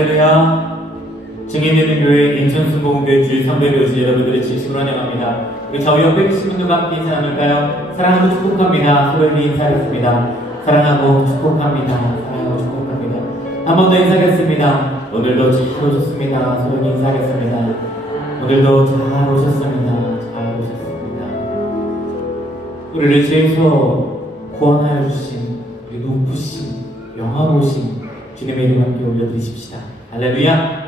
할렐루야. 증인되는 교회 인천순복음교회 주일 선배교지 여러분들의 진심으로 환영합니다. 우리 저희 옆에 계신 분들과 함께 인사 나눌까요? 사랑하고 축복합니다. 소연히 인사하겠습니다. 사랑하고 축복합니다. 사랑하고 축복합니다. 한 번 더 인사하겠습니다. 오늘도 잘 오셨습니다. 소연히 인사하겠습니다. 오늘도 잘 오셨습니다. 잘 오셨습니다. 우리를 죄에서 구원하여 주신 우리 높으신 영화로우신 주님의 이름 함께 올려드리십시다. 할렐루야.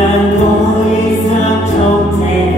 난 더 이상 정죄가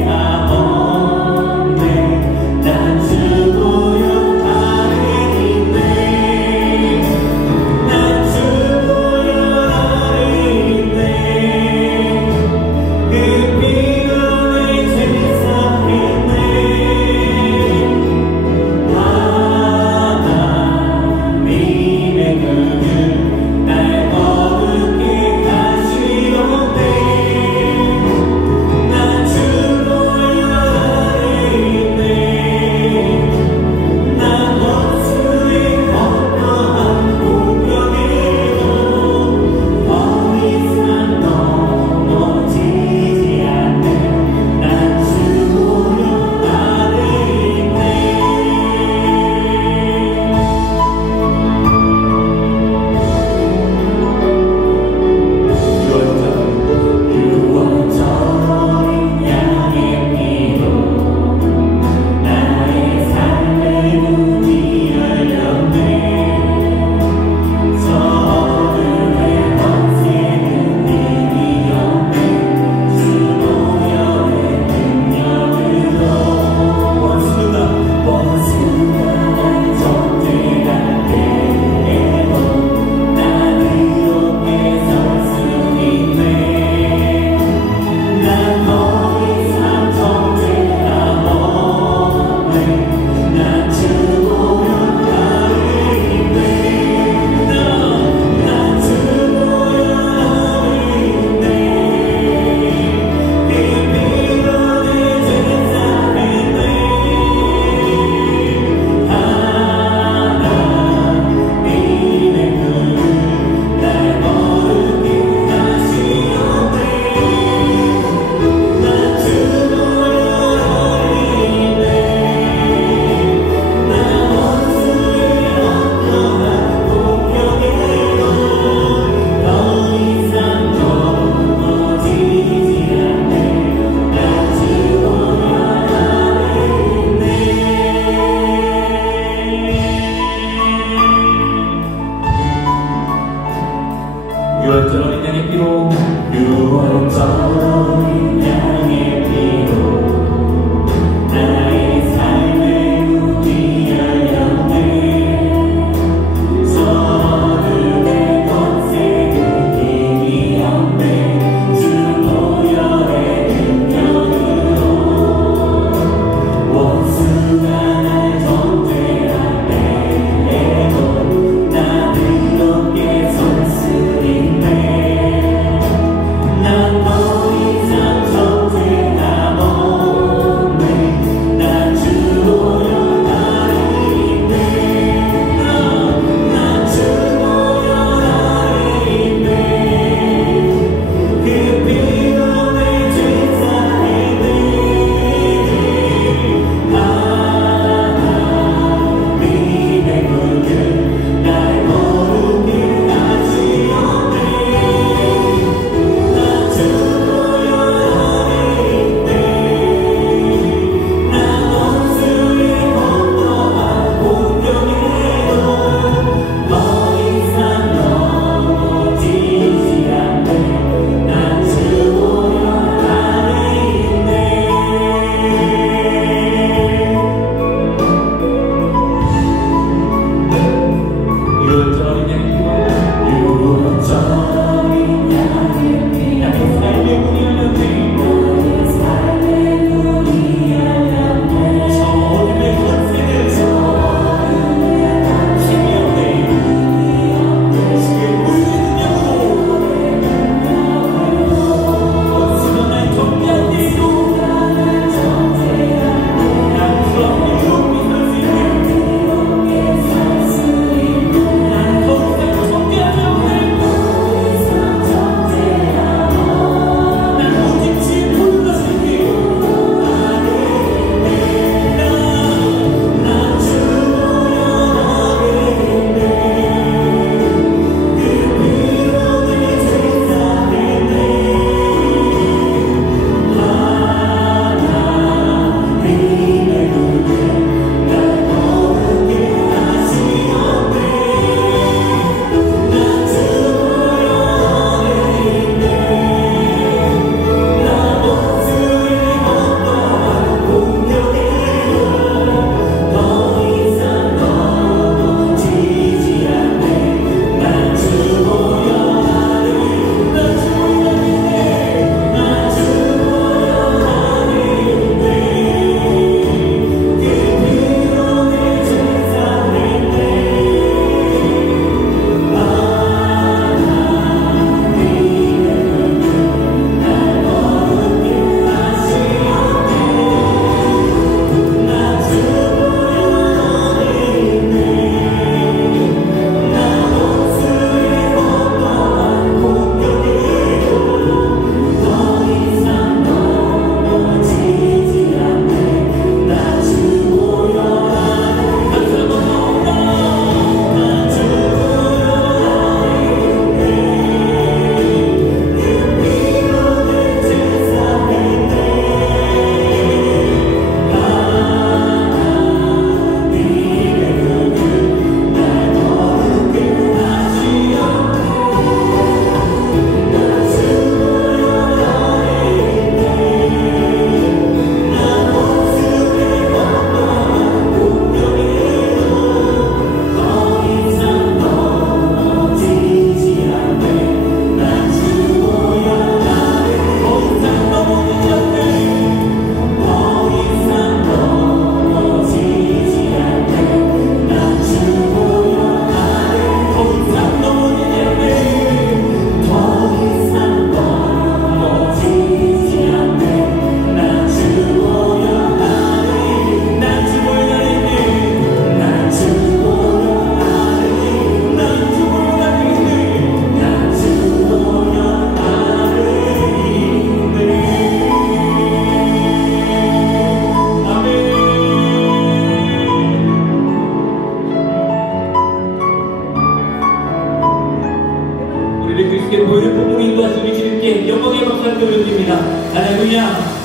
주께 보혈의 폭풍으로 인도하시는 우리 주님께 영광의 박수를 올려드립니다. 할렐루야.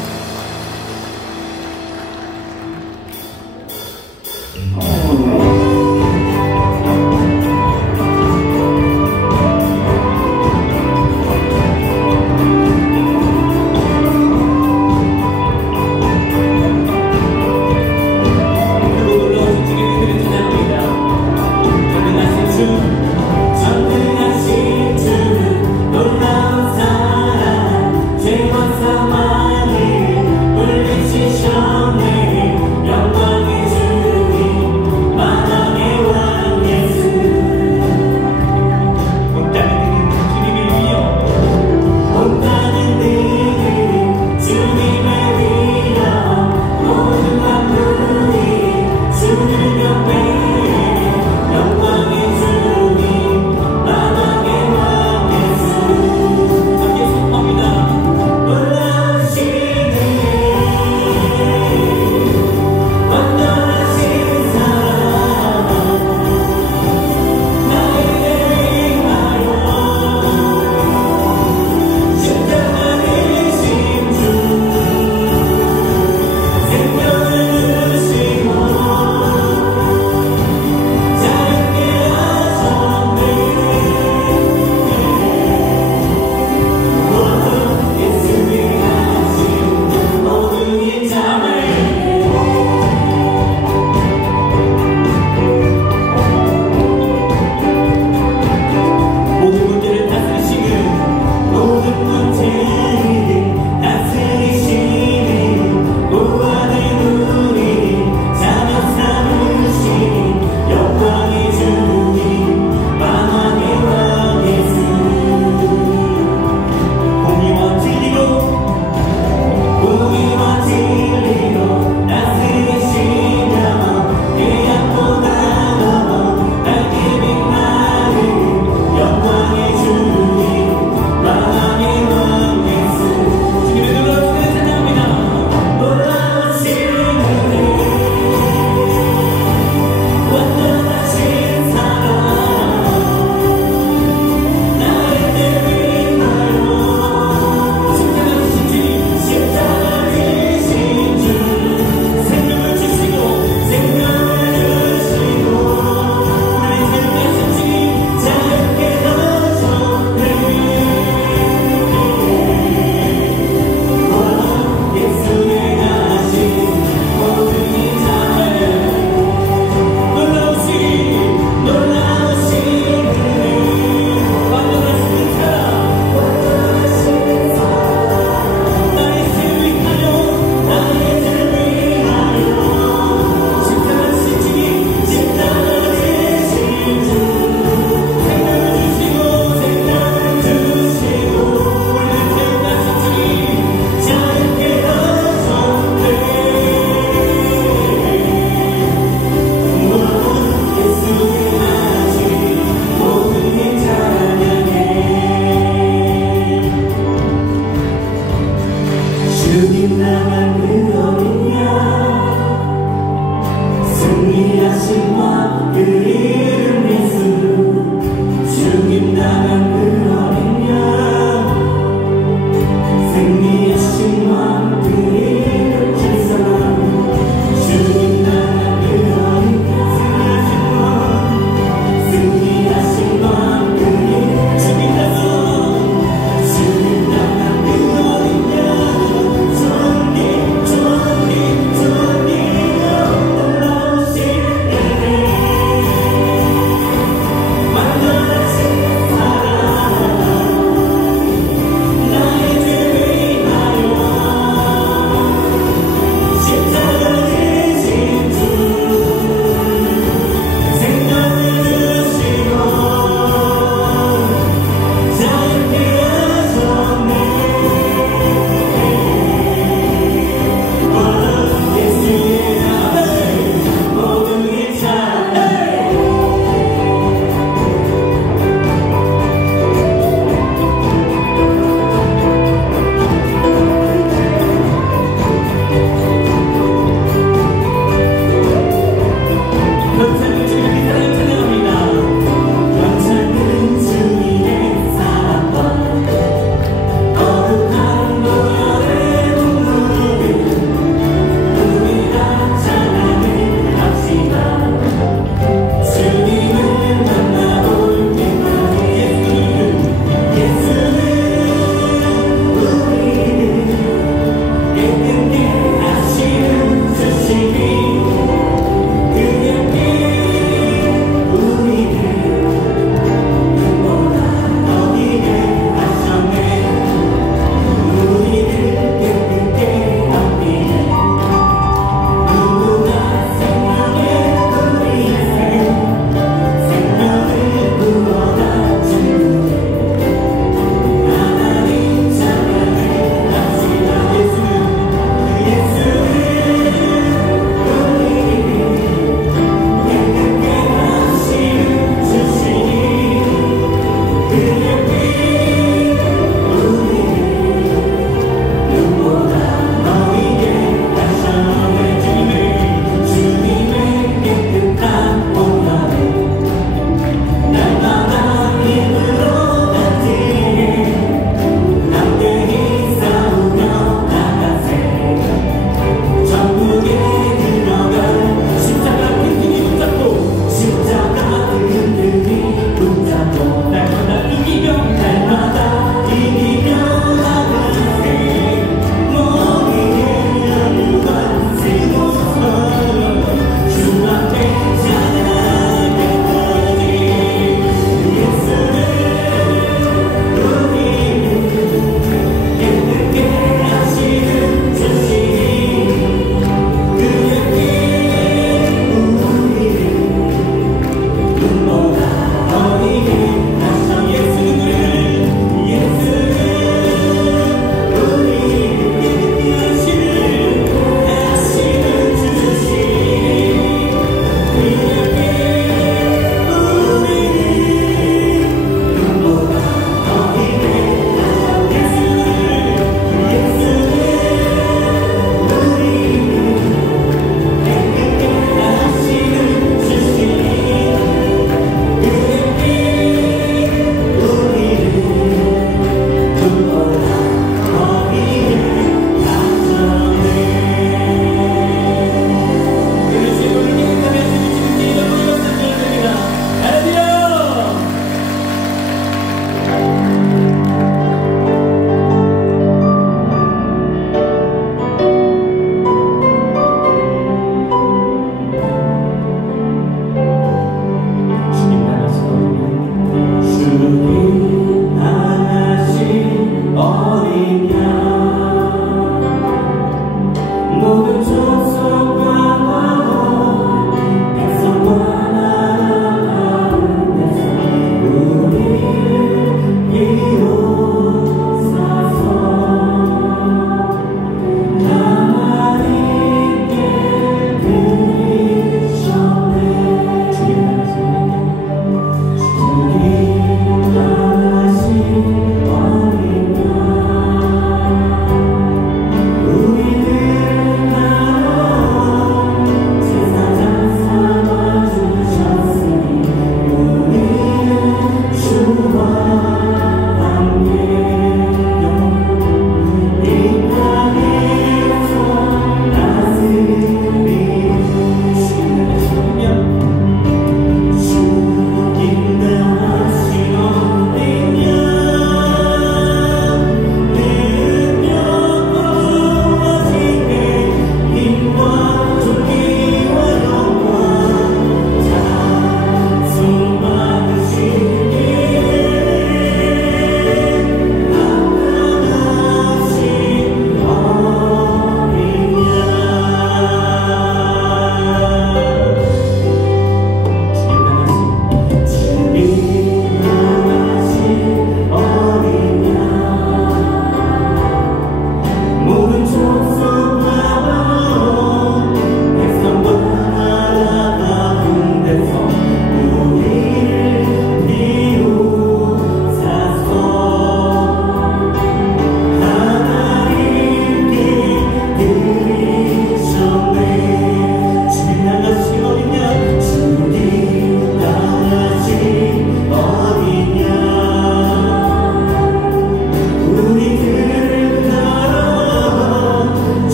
놀라운 사랑, 죄와 사망을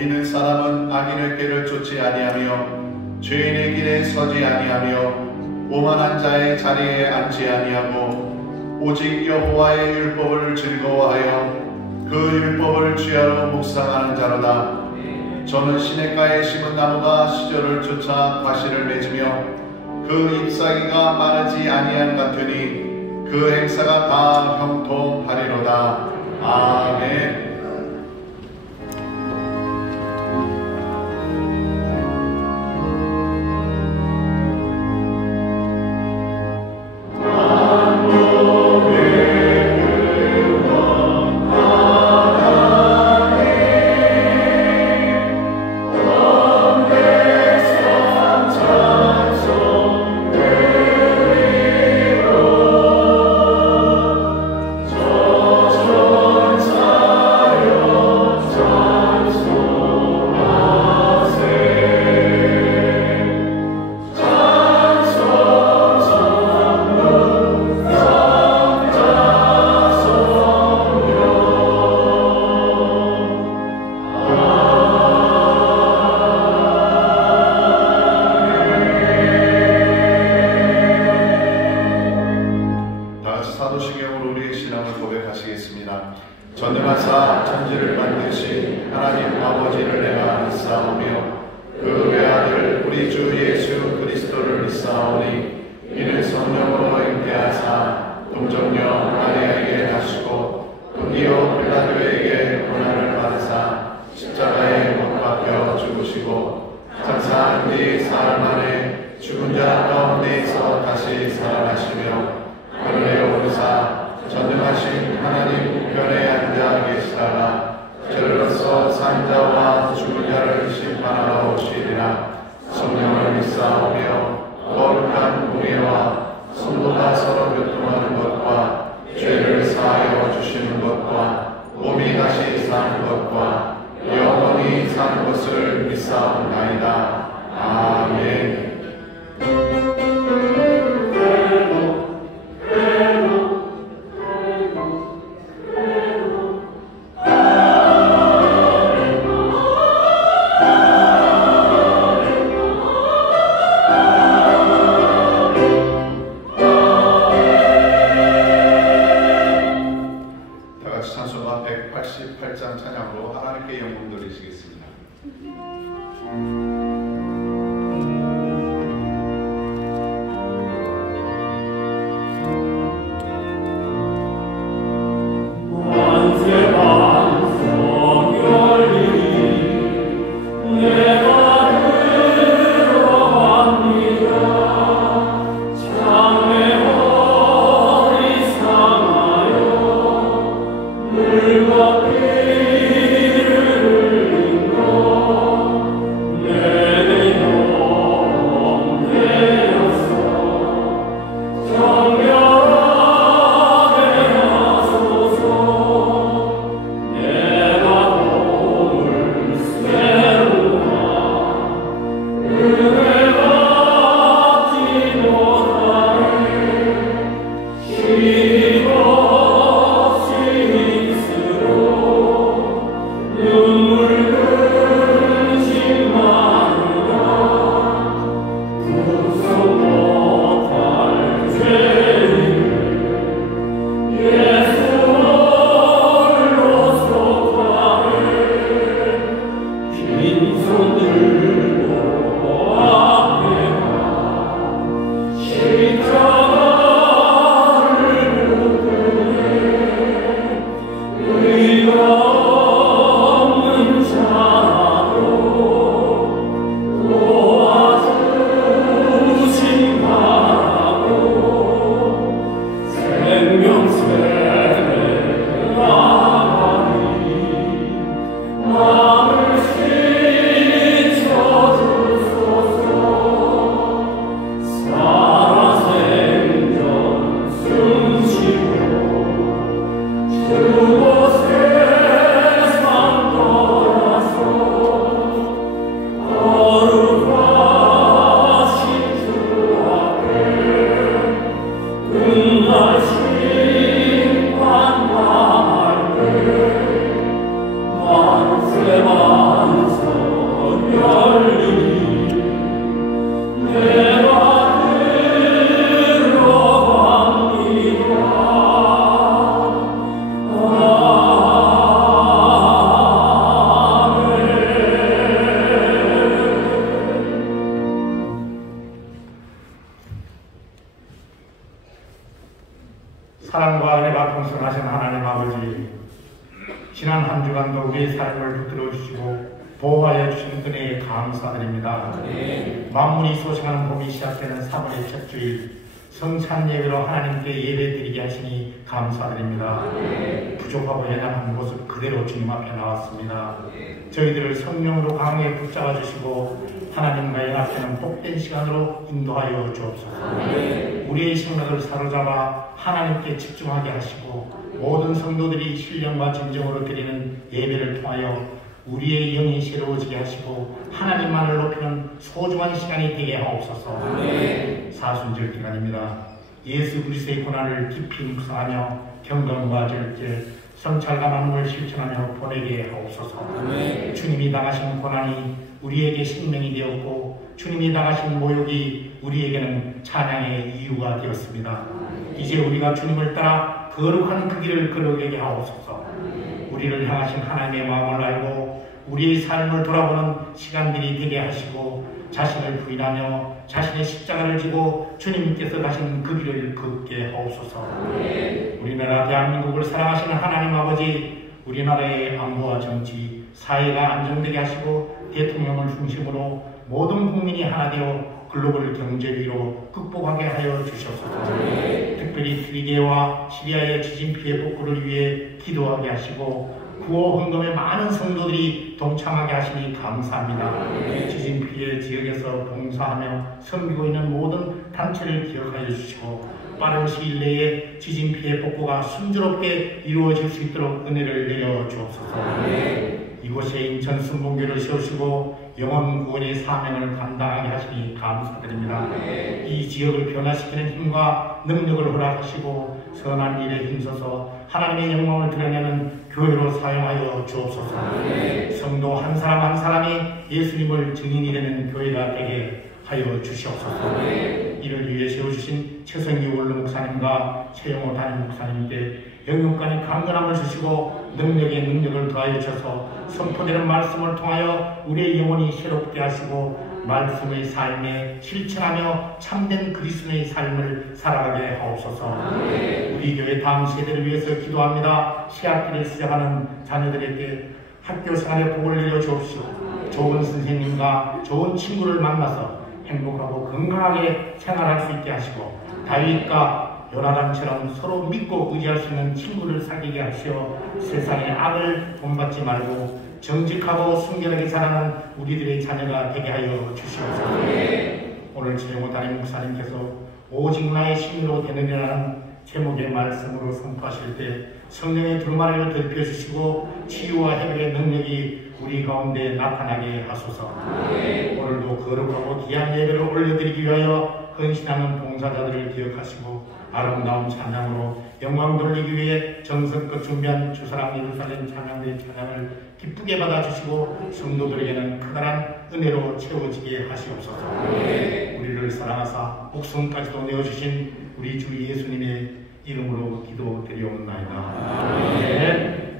믿는 사람은 악인의 길을 쫓지 아니하며 죄인의 길에 서지 아니하며 오만한 자의 자리에 앉지 아니하고 오직 여호와의 율법을 즐거워하여 그 율법을 주야로 묵상하는 자로다. 저는 시냇가에 심은 나무가 시절을 쫓아 과실을 맺으며 그 잎사귀가 마르지 아니한 같으니 그 행사가 다 형통하리로다. 아멘. 사도신경으로 우리의 신앙을 고백하시겠습니다. 전능하사 천지를 만드신 하나님 아버지를 내가 믿사오며 그 외아들 우리 주 예수 그리스도를 믿사오니 이는 성령으로 잉태하사 동정녀 마리아에게 나시고 본디오 빌라도에게 고난을 받으사 십자가에 못 박혀 죽으시고 장사한 뒤 사흘 만에 죽은 자 가운데에서 다시 살아나시며 하늘에 오르사 전능하신 하나님 우편에 앉아 계시다가 저리로서 산 자와 죽은 자를 심판하러 오시리라. 성령을 믿사오며 거룩한 공예와 성도가 서로 교통하는 것과 죄를 사하여 주시는 것과 몸이 다시 사는 것과 영원히 사는 것을 믿사옵나이다. 아멘. 찬송가 188장 찬양으로 하나님께 영광 돌리시겠습니다. 내 우리의 삶을 붙들어 주시고 보호하여 주신 은혜에 감사드립니다. 만물이 소생하는 봄이 시작되는 3월의 첫 주일 성찬 예배로 하나님께 예배드리게 하시니 감사드립니다. 부족하고 연약한 모습 그대로 주님 앞에 나왔습니다. 저희들을 성령으로 강하게 붙잡아 주시고 하나님과 연합하는 복된 시간으로 인도하여 주옵소서. 우리의 생각을 사로잡아 하나님께 집중하게 하시고 모든 성도들이 신령과 진정으로 드리는 예배를 통하여 우리의 영이 새로워지게 하시고 하나님만을 높이는 소중한 시간이 되게 하옵소서. 사순절 기간입니다. 예수 그리스도의 고난을 깊이 묵상하며 경건과 절제, 성찰과 나눔을 실천하며 보내게 하옵소서. 주님이 당하신 고난이 우리에게 생명이 되었고 주님이 당하신 모욕이 우리에게는 찬양의 이유가 되었습니다. 이제 우리가 주님을 따라 거룩한 그 길을 걸어가게 하옵소서. 우리를 향하신 하나님의 마음을 알고 우리의 삶을 돌아보는 시간들이 되게 하시고 자신을 부인하며 자신의 십자가를 지고 주님께서 가신 그 길을 걷게 하옵소서. 우리나라 대한민국을 사랑하시는 하나님 아버지, 우리나라의 안보와 정치, 사회가 안정되게 하시고 대통령을 중심으로 모든 국민이 하나 되어 글로벌 경제 위로 극복하게 하여 주시옵소서. 특별히 트리게와 시리아의 지진 피해 복구를 위해 기도하게 하시고 구호 헌금에 많은 성도들이 동참하게 하시니 감사합니다. 지진 피해 지역에서 봉사하며 섬기고 있는 모든 단체를 기억하여 주시고 빠른 시일 내에 지진 피해 복구가 순조롭게 이루어질 수 있도록 은혜를 내려 주옵소서. 이곳에 인천 순봉교를 세우시고 영혼 구원의 사명을 감당하게 하시니 감사드립니다. 이 지역을 변화시키는 힘과 능력을 허락하시고 선한 일에 힘써서 하나님의 영광을 드러내는 교회로 사용하여 주옵소서. 성도 한 사람 한 사람이 예수님을 증인이 되는 교회가 되게 하여 주시옵소서. 이를 위해 세워주신 최성기 원로 목사님과 최영호 담임 목사님께 영육간의 강건함을 주시고 능력에 능력을 더하여 주셔서 선포되는 말씀을 통하여 우리의 영혼이 새롭게 하시고 말씀의 삶에 실천하며 참된 그리스도의 삶을 살아가게 하옵소서. 우리 교회 다음 세대를 위해서 기도합니다. 새학기를 시작하는 자녀들에게 학교 생활에 복을 내려 주옵시오. 좋은 선생님과 좋은 친구를 만나서 행복하고 건강하게 생활할 수 있게 하시고 다윗과 요나단처럼 서로 믿고 의지할 수 있는 친구를 사귀게 하시어 세상의 악을 본받지 말고 정직하고 순결하게 살아가는 우리들의 자녀가 되게 하여 주시옵소서. 오늘 최영호 담임 목사님께서 오직 나의 힘으로 되느니라는 제목의 말씀으로 선포하실 때 성령의 두루마리를 덮여주시고 치유와 회복의 능력이 우리 가운데 나타나게 하소서. 오늘도 거룩하고 귀한 예배를 올려드리기 위하여 헌신하는 봉사자들을 기억하시고 아름다운 찬양으로 영광 돌리기 위해 정성껏 준비한 주사랑 예루살렘 찬양대의 찬양을 기쁘게 받아주시고 성도들에게는 크다란 은혜로 채워지게 하시옵소서. 우리를 사랑하사 목숨까지도 내어주신 우리 주 예수님의 이름으로 기도드리옵나이다. 아멘.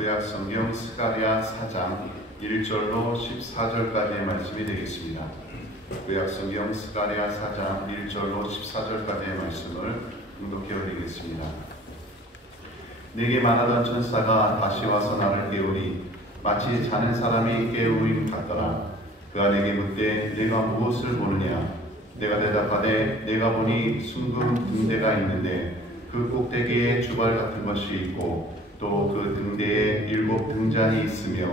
구약 성경 스가랴 4장 1절로 14절까지의 말씀이 되겠습니다. 구약 성경 스가랴 4장 1절로 14절까지의 말씀을 공독해 올리겠습니다. 내게 말하던 천사가 다시 와서 나를 깨우리 마치 자는 사람이 깨우임 같더라. 그가 내게 묻되 내가 무엇을 보느냐? 내가 대답하되 내가 보니 숭금 등대가 있는데 그 꼭대기에 주발 같은 것이 있고 또 그 등대에 7 등잔이 있으며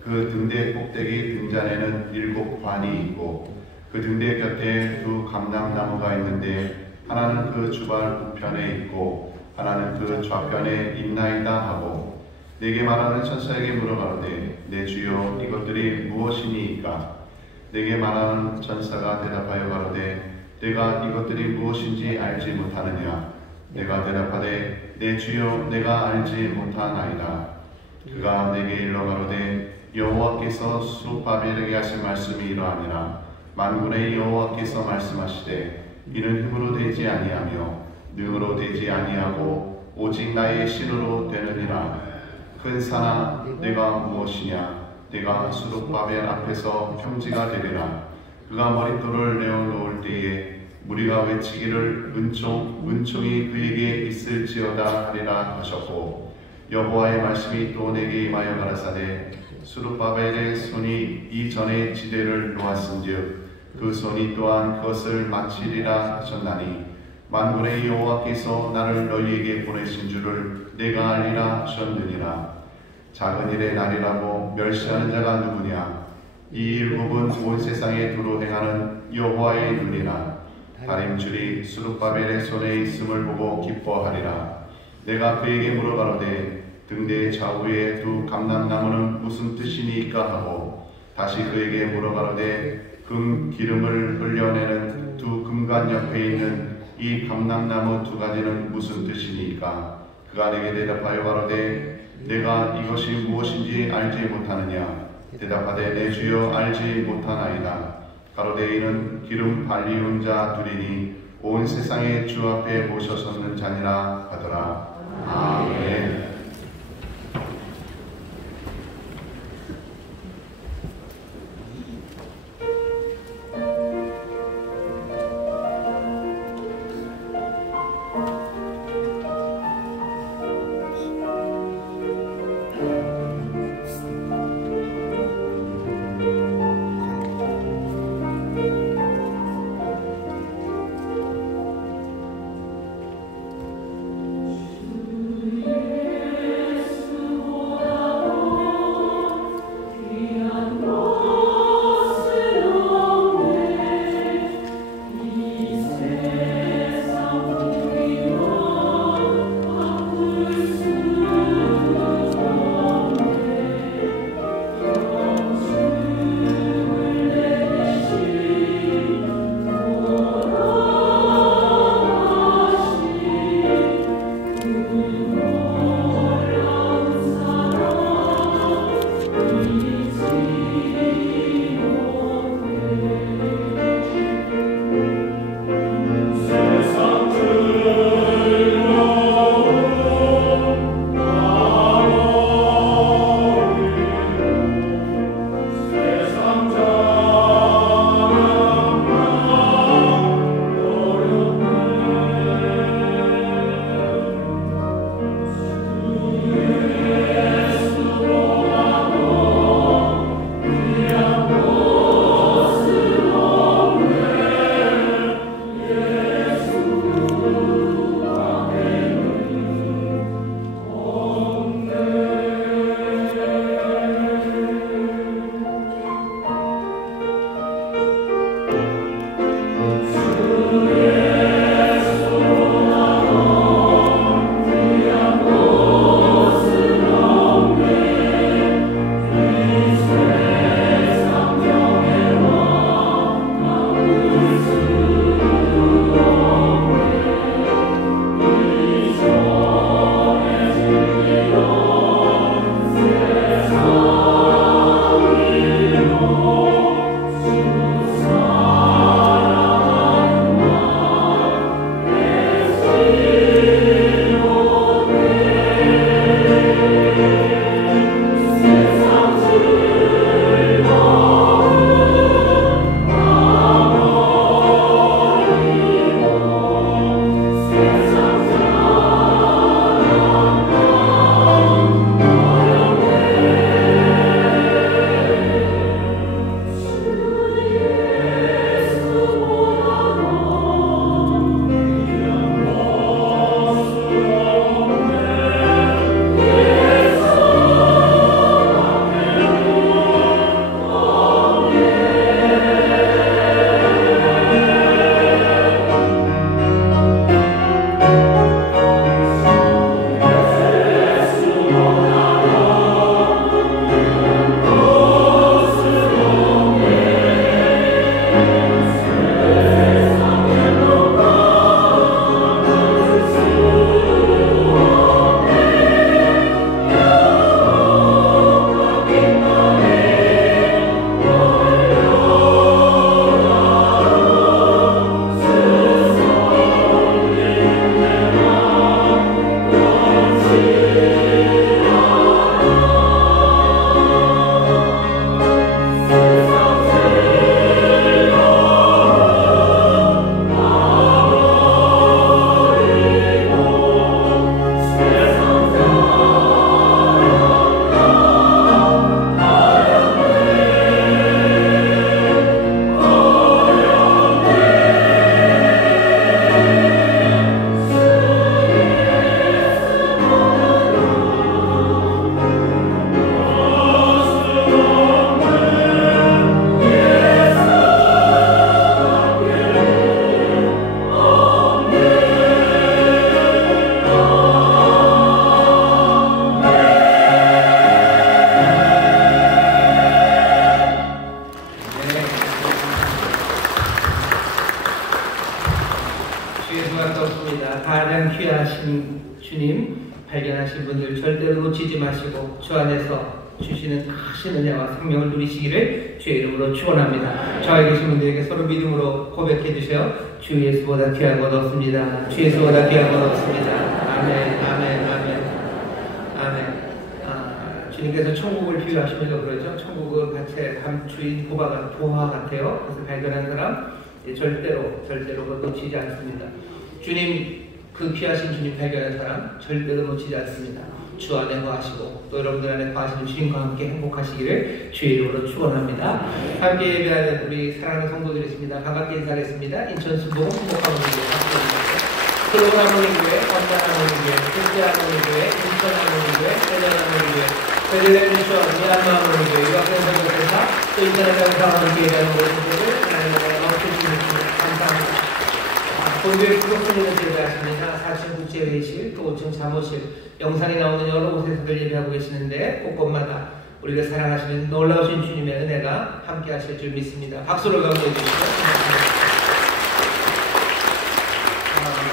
그 등대 꼭대기 등잔에는 7 관이 있고 그 등대 곁에 2 감람나무가 있는데 하나는 그 주발 우편에 있고 하나는 그 좌편에 있나이다 하고 내게 말하는 천사에게 물어가로되 내 주여 이것들이 무엇이니이까? 내게 말하는 전사가 대답하여 가로되 내가 이것들이 무엇인지 알지 못하느냐. 내가 대답하되 내 주여 내가 알지 못하나이다. 그가 내게 일러 가로되 여호와께서 수룹바벨에게 하신 말씀이 이러하니라. 만군의 여호와께서 말씀하시되 이는 힘으로 되지 아니하며 능으로 되지 아니하고 오직 나의 신으로 되느니라. 큰 산아 내가 무엇이냐. 내가 수룹바벨 앞에서 평지가 되리라. 그가 머릿돌을 내어놓을 때에 무리가 외치기를 은총이 그에게 있을지어다 하리라 하셨고, 여호와의 말씀이 또 내게 임하여 가라사대 수룹바벨의 손이 이전에 지대를 놓았은즉 그 손이 또한 그것을 마치리라 하셨나니, 만군의 여호와께서 나를 너희에게 보내신 줄을 내가 알리라 하셨느니라. 작은 일의 날이라고 멸시하는 자가 누구냐. 이 율법은 온 세상에 두루 행하는 여호와의 눈이라. 다림줄이 수룹바벨의 손에 있음을 보고 기뻐하리라. 내가 그에게 물어가로되 등대 좌우에 두 감람나무는 무슨 뜻이니까 하고, 다시 그에게 물어가로되 기름을 흘려내는 두 금관 옆에 있는 이 감람나무 두 가지는 무슨 뜻이니까. 그가 내게 대답하여 가로되 내가 이것이 무엇인지 알지 못하느냐. 대답하되 내 주여 알지 못하나이다. 가로되 이는 기름 발리운 자 둘이니 온 세상의 주 앞에 모셔섰는 자니라 하더라. 아멘. 주의 수고가 없습니다. 가장 귀하신 주님 발견하신 분들 절대로 놓치지 마시고 주 안에서 주시는 크신 은혜와 생명을 누리시기를 주의 이름으로 축원합니다. 저와 계신 분들에게 서로 믿음으로 고백해 주세요. 주 예수보다 귀한 것 없습니다. 주 예수보다 귀한 것 없습니다. 아멘, 아멘, 아멘, 아멘. 주님께서 천국을 비유하시면서 그러죠. 천국은 밭의 감추인 보화 같아요. 그래서 발견한 사람 절대로 놓치지 않습니다. 주님, 그 귀하신 주님 발견한 사람 절대로 놓치지 않습니다. 주 안에 거하시고 또 여러분들 안에 거하시는 주님과 함께 행복하시기를 주의 이름으로 축원합니다. 함께 예배하는 우리 사랑하는 성도들이 있습니다. 반갑게 인사하겠습니다. 인천순복 행복하모니교회 크로그하모니교회, 건단하모니교회, 국제하모니교회, 인천하모니교회, 대전하모니교회, 베들레헴 미션, 미얀마하모니교회, 유학생선교회사, 또 인터넷상에서 함께 예배하는 모든 분들을 하나님의 넘치시는 주님 감사합니다. 본교회 구독자님을 예배하십니다. 4층 국제회의실, 또 5층 사무실, 영상이 나오는 여러 곳에서들 예배하고 계시는데 곳곳마다 우리가 사랑하시는 놀라우신 주님의 은혜가 함께 하실 줄 믿습니다. 박수를 감사해 주시죠.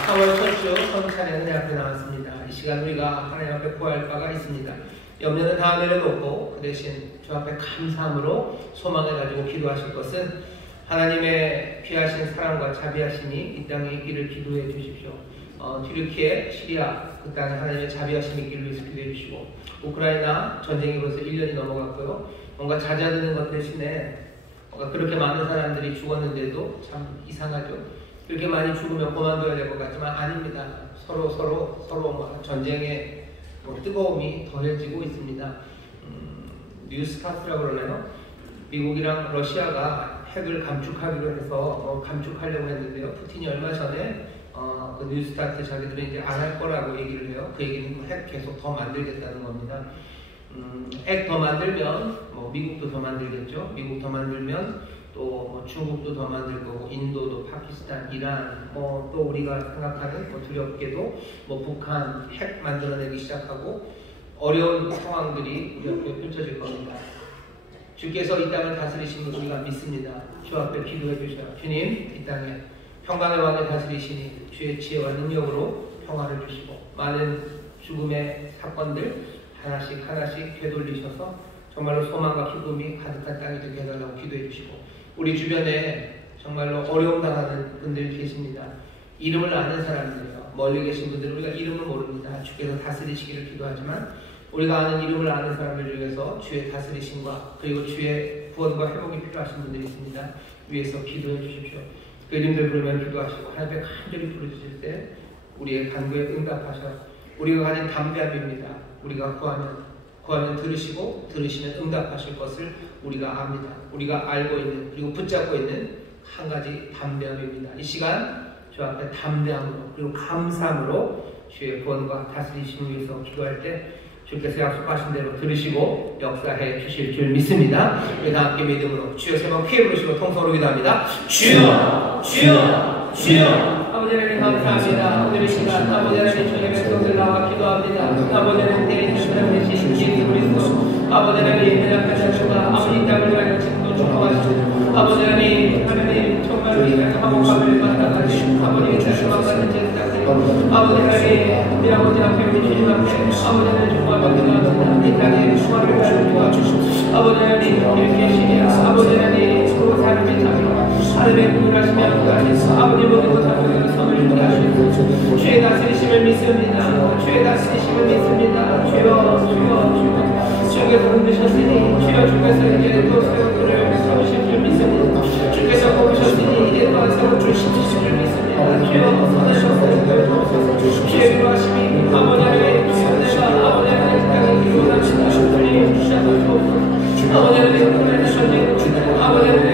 4월 첫 주 성찬의 은혜 앞에 나왔습니다. 이 시간 우리가 하나님 앞에 구할 바가 있습니다. 염려는 다음에는 놓고 그 대신 주 앞에 감사함으로 소망을 가지고 기도하실 것은 하나님의 귀하신 사랑과 자비하심이 이 땅에 있기를 기도해 주십시오. 튀르키예, 시리아 그 땅에 하나님의 자비하심이 있기를 위해서 기도해 주시고 우크라이나 전쟁이 벌써 1년이 넘어갔고요. 뭔가 잦아드는 것 대신에 뭔가 그렇게 많은 사람들이 죽었는데도 참 이상하죠. 그렇게 많이 죽으면 그만둬야 될 것 같지만 아닙니다. 서로 전쟁의 뜨거움이 더해지고 있습니다. 뉴스타트라고 그러나요? 미국이랑 러시아가 핵을 감축하기로 해서 감축하려고 했는데요. 푸틴이 얼마 전에 그 뉴스타트 자기들은 이제 안 할 거라고 얘기를 해요. 그 얘기는 핵 계속 더 만들겠다는 겁니다. 핵 더 만들면 미국도 더 만들겠죠. 미국 더 만들면 또 중국도 더 만들 거고 인도도 파키스탄, 이란 또 우리가 생각하는 두렵게도 북한 핵 만들어내기 시작하고 어려운 상황들이 우리 앞에 펼쳐질 겁니다. 주께서 이 땅을 다스리심을 우리가 믿습니다. 주 앞에 기도해 주셔요. 주님, 이 땅에 평강의 왕을 다스리시니 주의 지혜와 능력으로 평화를 주시고 많은 죽음의 사건들 하나씩 되돌리셔서 정말로 소망과 기쁨이 가득한 땅이 되게 해달라고 기도해 주시고 우리 주변에 정말로 어려움 당하는 분들이 계십니다. 이름을 아는 사람들이요. 멀리 계신 분들은 우리가 이름을 모릅니다. 주께서 다스리시기를 기도하지만 우리가 아는 이름을 아는 사람들 중에서 주의 다스리심과 그리고 주의 구원과 회복이 필요하신 분들이 있습니다. 위에서 기도해 주십시오. 그 이름들 부르면 기도하시고 하나님 앞에 간절히 부르짖을 때 우리의 간구에 응답하셔 우리가 가진 담대함입니다. 우리가 구하면 들으시고 들으시면 응답하실 것을 우리가 압니다. 우리가 알고 있는 그리고 붙잡고 있는 한 가지 담대함입니다. 이 시간 주 앞에 담대함으로 그리고 감사함으로 주의 구원과 다스리심을 위해서 기도할 때 주께서 약속하신 대로 들으시고 역사해 주실 줄 믿습니다. 우리 다 함께 믿음으로 주여 세 번 크게 부르시고 통성으로 기도합니다. 주여 주여 주여 아버지 하나님 감사합니다. 오늘 이 시간 아버지 하나님 주님의 백성들 나와 기도합니다. 아버지 하나님 대리주시는 대신 예수 그리스도 아버지 하나님 내 앞에 서주가 아버지 이 땅을 위하여 지금도 축복하시고 아버지 하나님 정말로 이 땅의 화목함을 받아가시고 아버지의 자신만받는 제사장들 아버지 하나님 내 아버지 앞에 우리 주님 앞에 아버지 하나님 이 땅에 평화를 도와주시고 아버지 하나님 이렇게 시리아 아버지 하나님 그 삶의 자비와 하늘의 꿈을 하시며 아버지 모든 것 하나님의 선을 주게 하시고 주의 다스리심을 믿습니다. 주의 다스리심을 믿습니다. 주여 주께서 흔드셨으니 주여 주께서 이제 또 새로운 꿀을 세우실 줄 믿습니다. 주께서 뽑으셨으니 이제 또 새로운 줄 심으실 줄 믿습니다. 주여 선하셨으니 주의 구하심이 아버지 하나님 내가 아버지 하나님 땅에 기도합니다. 주님 주셔서 주옵소서 아버지 하나님 하나님 전쟁으로 아버지 하나님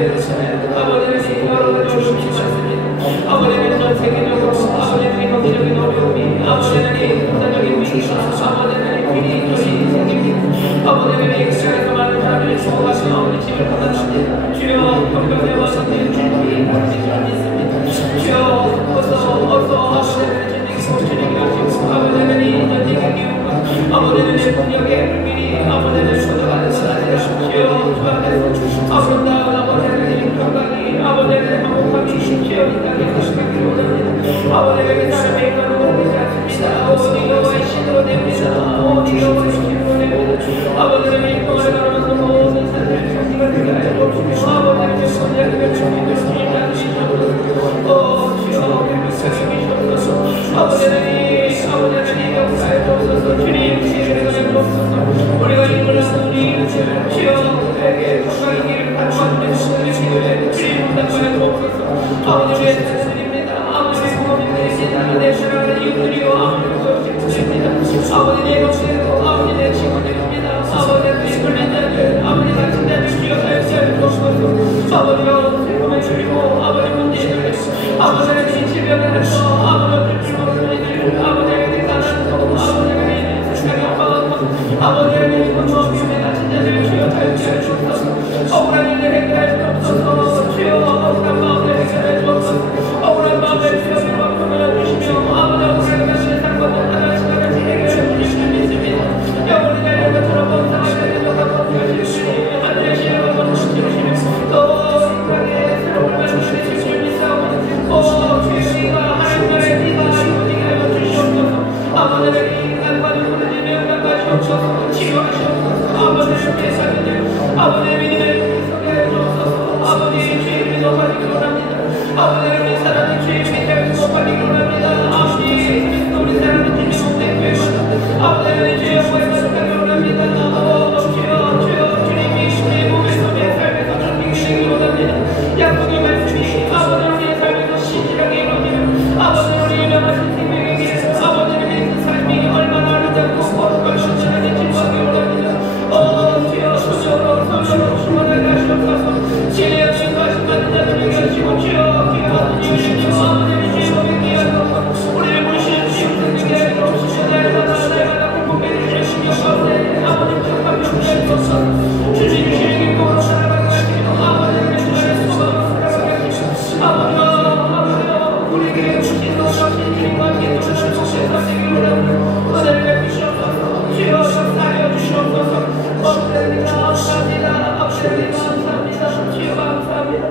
여러 가지 어려움이 많습니다. 아버지 하나님 전 세계적으로 아버지 하나님 경제적인 어려움이 아버지 하나님 군사적인 위기가 아버지 하나님 비리 결이 생깁니다. 아버지 하나님 그 시간에서 많은 사람들이 죽어가시고 아버지 집을 떠나서 아버지에게 사람의 인간은 되지 않습니다. 오직 여호와의 신으로 됩니다. 오직 여호와의 신으로 됩니다. 아버지를 일통을 가로면서 모든 사람을 정리가 되게 하여 주시고 아버지를 손자들을 주님을 아버지는 역사에 주옵소서. 주님 지혜를 주옵소서. 우리가 힘을 나누니 주여 우리에게 건강의 길을 가져와주는 주님의 주님 부탁하여 주옵소서. 아버지 위해 찬양드립니다. 아버지 부모님들이시다. 내 사랑하는 이웃들이요 아버지 부모님들입니다. 아버지 내 형제도 아버지 내 친구들입니다. 아버지 불린 자들 아버지 다친 자들 주여 사역자를 주옵소서. 아버지여 슬픔을 줄이고 아버지 문제를 아버지의 질병에 대해서 아버지를 줄이고 아버지에게 가난하고 아버지에게 생각이 없어서 아버지에게 분노하며 다친 자들을 주여 사역자를 주옵소서. 억울한 일을 해결할 수 없어서 주여 억울한 마음을 해결해 주옵소서. 억울한 마음을 주여 평안을 주시며 아버지 억울한 것을 상관도 하나 시간을 해결해 주실 줄 믿습니다. 영원히 날 것처럼 범상을 가져가고 주시니 하늘의 시험을 거두시며 또 인간의 새로운 말씀을 주실 줄 믿사오니 주의가 하나님 나라의 비가 이루어지게 하여 주시옵소서. 아버지에게 인간과 누구든지 명령하시옵소서. 치료하시옵소서. 아버지를 위해서는 아버지의 믿음을 서게 하여 주옵소서. 아버지의 죄를 높아지기로 합니다. 아버지를 위해 사랑의 죄를 위해 높아지기로 합니다. 아버지의 우리 사랑의 주님 내 죄를 아버지의 죄를 회복하기로 합니다. 주여 주님이 우리의 몸의 속에 삶에서 준비하기로 합니다. 약속의 말씀이 아버지를 위해 삶에서 신실하게 이루어지는 아버지를 위해 명하신 생명의 길 아버지를 위해 그 삶이 얼마나 아름답고 순전하게 진보하기로 합니다. 주여 소적으로 충만하게 하시옵소서. 진리의 하신 받은 자들에게 하시고 주여 귀한 주님 아버지의 주의 몸에 귀하고 우리를 부르시는 주님 생명의 하시고 날마다 공복해 주시며 아버지 부탁하며 주시옵소서. 주님 주님의 공으로 살아가게 하시고 아버지의 주님의 소망으로 살아가게 하시고 아버지여 우리에게 주신 것을 주님과 함께 주시는 속에 살기로 합니다. 은혜를 베푸시옵소서. 주여 역사하여 주시옵소서. 감사합니다. 감사합니다. 주여 감사합니다.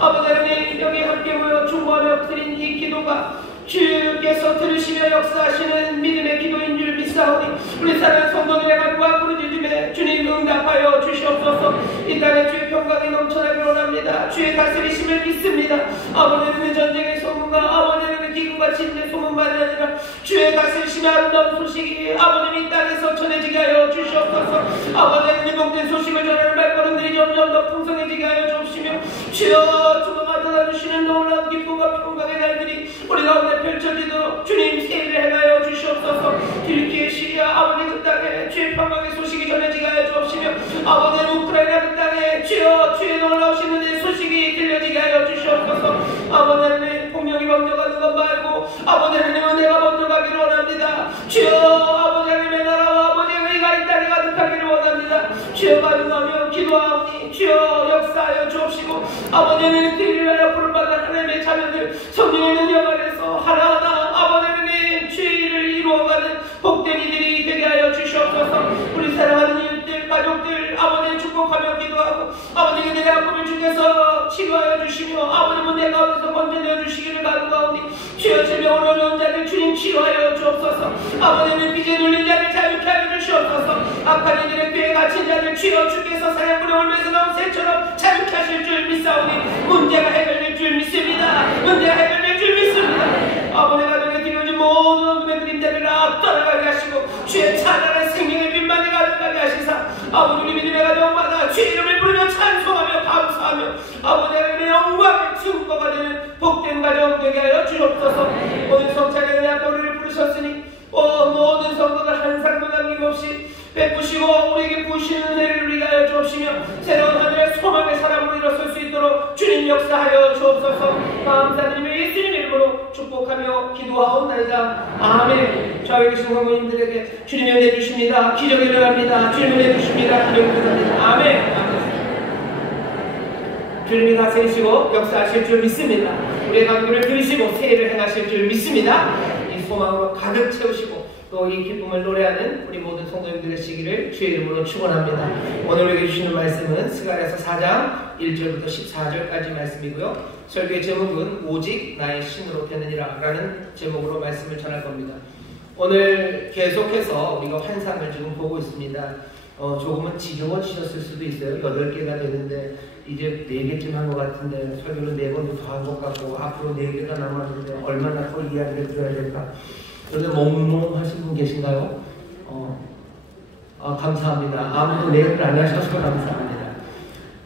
아버지 하나님 여기 함께 모여 중보하며 드린 이 기도가 주께서 들으시며 역사하시는 믿음의 기도인 줄 믿사오니 우리 사랑하는 성도들의 간구와 부르짖음에 주님 응답하여 주시옵소서. 이 땅에 주의 평강이 넘쳐나기를 원합니다. 주의 다스리심을 믿습니다. 아버지는 전쟁의 소문과 아버지는 기근과 진의 소문만이 아니라 주의 다스리심의 아름다운 소식이 아버님 이 땅에서 전해지게 하여 주시옵소서. 아버지는 복된 소식을 전하는 발걸음들이 점점 더 풍성해지게 하여 주옵시며 주여 주님마다 나누시는 놀라운 기쁨과 평강의 날들이 우리 가운데 펼쳐지도록 주님 세일을 행하여 주시옵소서. 딜키의 시리아 아버지 그 땅에 주의 평강의 소식이 전해지게 하여 주옵시며 아버지는 우크라이나 그 땅에 주여 주의 놀라우신 은혜의 소식이 들려지게 하여 주시옵소서. 아버지는 폭력이 번져가는 것 말고 아버지는 은혜가 번져가기를 원합니다. 주여 아버지 하나님의 나라와 아버지의 의가 이 땅에 가득하기를 원합니다. 주여 간구하며 기도하오니 주여 역사하여 주옵시고 아버지는 그 일을 하여 부름받은 하나님의 자녀들 성령의 능력 안에서 하나하나 아버지는 주의 일을 이루어가는 복된 이들이 되게 하여 주시옵소서. 우리 사랑하는 이웃들 가족들 아버지를 축복하며 기도하고 아버지 그들의 아픔을 주께서 치료하여 주시며 아버지 문제 가운데서 건져내어 주시기를 간구하오니 주여 질병을 어려운 자들 주님 치료하여 주옵소서. 아버지는 빚에 눌린 자들 자유케 하여 주시옵소서. 악한 이들의 꾀에 갇힌 자들 주여 주께서 사냥꾼의 울면서 나온 새처럼 자유케 하실 줄 믿사오니 문제가 해결될 줄 믿습니다. 문제가 해결될 줄 믿습니다. 아버지 가정에 들여오신 모든 어둠의 그림자들을 떠나가게 하시고 주의 찬란한 생명의 빛만이 가득하게 하시사 아버지 우리 믿음의 가정마다 주의 이름을 부르며 찬송하며 감사하며 아버지 하나님의 영광의 증거가 되는 복된 가정 되게 하여 주옵소서. 오늘 성찬에 대한 노래를 부르셨으니 모든 성도들 한 사람도 남김없이 베푸시고 우리에게 부으시는 은혜를 위하여 주옵시며 새로운 하늘의 소망의 사람으로 일어설 수 있도록 주님 역사하여 주옵소서. 감사드리며 예수님의 이름으로 축복하며 기도하옵나이다. 아멘. 저희 계신 성도님들에게 주님의 은혜 주십니다. 기적이 일어납니다. 주님의 은혜 주십니다. 기적이 일어납니다. 아멘. 주님이 다스리시고 역사하실 줄 믿습니다. 우리의 간구를 들으시고 세일을 행하실 줄 믿습니다. 이 소망으로 가득 채우시고 또 이 기쁨을 노래하는 우리 모든 성도님들 되시기를 주의 이름으로 축원합니다. 오늘 우리에게 주시는 말씀은 스가랴서 4장 1절부터 14절까지 말씀이고요. 설교의 제목은 오직 나의 신으로 되느니라 라는 제목으로 말씀을 전할 겁니다. 오늘 계속해서 우리가 환상을 지금 보고 있습니다. 조금은 지겨워지셨을 수도 있어요. 8개가 되는데 이제 4개쯤 한 것 같은데 설교는 4번도 더 한 것 같고 앞으로 4개가 남았는데 얼마나 더 이야기를 들어야 될까. 그런데 멍멍하신 분 계신가요? 감사합니다. 아무도 내용을 안 하셔서 감사합니다.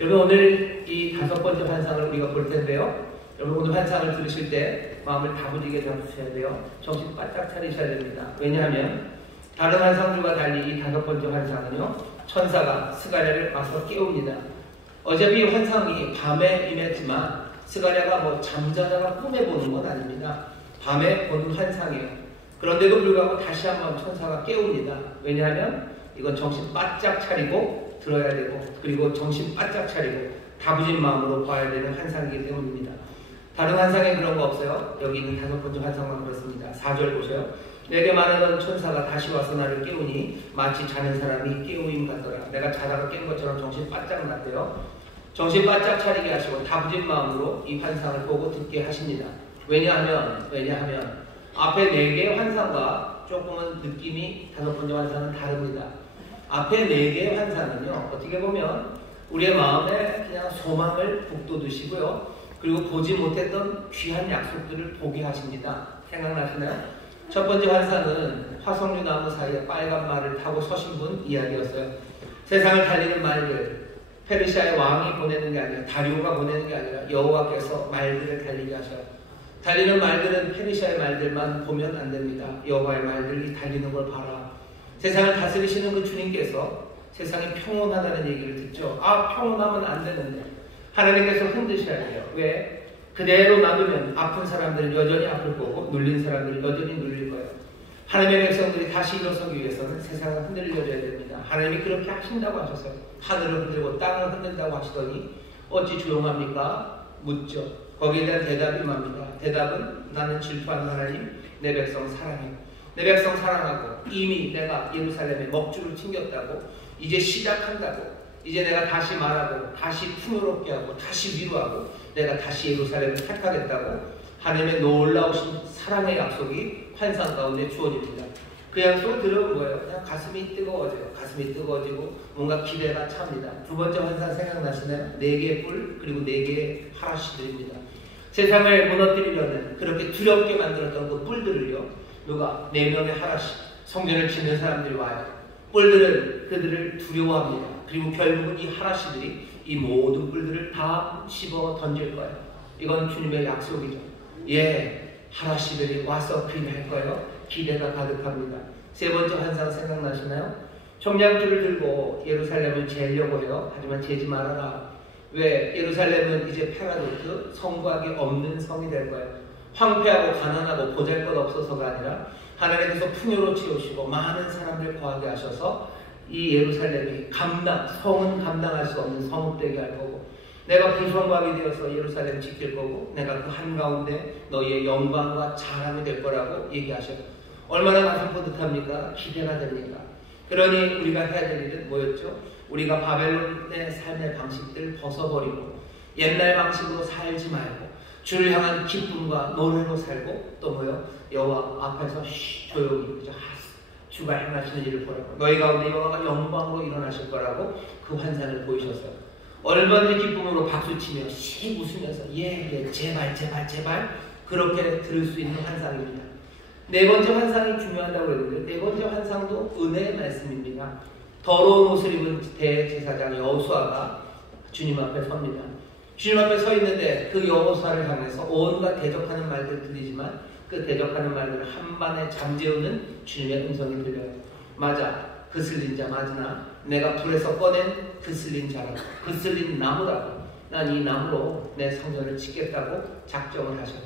여러분 오늘 이 5번째 환상을 우리가 볼 텐데요. 여러분 오늘 환상을 들으실 때 마음을 다부지게 잡으셔야 돼요. 정신 바짝 차리셔야 됩니다. 왜냐하면 다른 환상들과 달리 이 5번째 환상은요. 천사가 스가랴를 와서 깨웁니다. 어차피 환상이 밤에 임했지만 스가랴가 잠자다가 꿈에 보는 건 아닙니다. 밤에 보는 환상이에요. 그런데도 불구하고 다시 한번 천사가 깨웁니다. 왜냐하면 이건 정신 바짝 차리고 들어야 되고 그리고 정신 바짝 차리고 다부진 마음으로 봐야 되는 환상이기 때문입니다. 다른 환상에 그런 거 없어요. 여기 있는 5번째 환상만 그렇습니다. 4절 보세요. 내게 말하던 천사가 다시 와서 나를 깨우니 마치 자는 사람이 깨우임 같더라. 내가 자다가 깬 것처럼 정신 바짝 났대요. 정신 바짝 차리게 하시고 다부진 마음으로 이 환상을 보고 듣게 하십니다. 왜냐하면 앞에 4개의 환상과 조금은 느낌이 5번째 환상은 다릅니다. 앞에 4개의 환상은요. 어떻게 보면 우리의 마음에 그냥 소망을 북돋으시고요. 그리고 보지 못했던 귀한 약속들을 보게 하십니다. 생각나시나요? 첫 번째 환상은 화석류 나무 사이에 빨간 말을 타고 서신 분 이야기였어요. 세상을 달리는 말들, 페르시아의 왕이 보내는 게 아니라 다리오가 보내는 게 아니라 여호와께서 말들을 달리게 하셔요. 달리는 말들은 페르시아의 말들만 보면 안 됩니다. 여호와의 말들이 달리는 걸 봐라. 세상을 다스리시는 그 주님께서 세상이 평온하다는 얘기를 듣죠. 평온하면 안 되는데 하나님께서 흔드셔야 돼요. 왜? 그대로 놔두면 아픈 사람들은 여전히 아플 거고 눌린 사람들은 여전히 눌릴 거예요. 하나님의 백성들이 다시 일어서기 위해서는 세상을 흔들려줘야 됩니다. 하나님이 그렇게 하신다고 하셨어요. 하늘을 흔들고 땅을 흔든다고 하시더니 어찌 조용합니까? 묻죠. 거기에 대한 대답이 뭡니까? 대답은 나는 질투하는 하나님, 내 백성 사랑해. 내 백성 사랑하고 이미 내가 예루살렘에 먹줄을 챙겼다고 이제 시작한다고 이제 내가 다시 말하고 다시 풍요롭게 하고 다시 위로하고 내가 다시 예루살렘을 택하겠다고 하나님의 놀라우신 사랑의 약속이 환상 가운데 주어집니다. 그 약속을 들어온 거예요. 그냥 가슴이 뜨거워져요. 가슴이 뜨거워지고 뭔가 기대가 찹니다. 두 번째 환상 생각나시나요? 4개의 뿔 그리고 4개의 하라시들입니다. 세상을 무너뜨리려는 그렇게 두렵게 만들었던 그 뿔들을요. 누가 4명의 하라시 성전을 짓는 사람들이 와요. 뿔들은 그들을 두려워합니다. 그리고 결국은 이 하라시들이 이 모든 뿔들을 다 씹어 던질 거예요. 이건 주님의 약속이죠. 하라시들이 와서 그림할 거예요. 기대가 가득합니다. 세 번째 환상 생각나시나요? 청량줄을 들고 예루살렘을 재려고 해요. 하지만 재지 말아라. 왜? 예루살렘은 이제 페라도트 성곽이 없는 성이 될 거예요. 황폐하고 가난하고 보잘것없어서가 아니라 하나님께서 풍요로 채우시고 많은 사람들 거하게 하셔서 이 예루살렘이 성은 감당할 수 없는 성읍 되게 할 거고 내가 불성곽이 되어서 예루살렘 지킬 거고 내가 그 한가운데 너희의 영광과 자랑이 될 거라고 얘기하셔요. 얼마나 가슴 뿌듯합니까? 기대가 됩니까? 그러니 우리가 해야 될 일은 뭐였죠? 우리가 바벨론의 삶의 방식들 벗어버리고 옛날 방식으로 살지 말고 주를 향한 기쁨과 노래로 살고 또 뭐요? 여호와 앞에서 조용히 주가 행하시는 일을 보라고 너희 가운데 여호와가 영광으로 일어나실 거라고 그 환상을 보이셨어요. 얼마든지 기쁨으로 박수치며 씩 웃으면서 제발 그렇게 들을 수 있는 환상입니다. 네 번째 환상이 중요하다고 그랬는데 네 번째 환상도 은혜의 말씀입니다. 더러운 옷을 입은 대제사장 여호수아가 주님 앞에 섭니다. 주님 앞에 서 있는데 그 여호수아를 향해서 온갖 대적하는 말들을 들리지만 그 대적하는 말들을 한반에 잠재우는 주님의 음성이 들려요. 맞아, 그슬린 자 맞으나 내가 불에서 꺼낸 그슬린 자라고, 그슬린 나무라고. 난 이 나무로 내 성전을 짓겠다고 작정을 하셔요.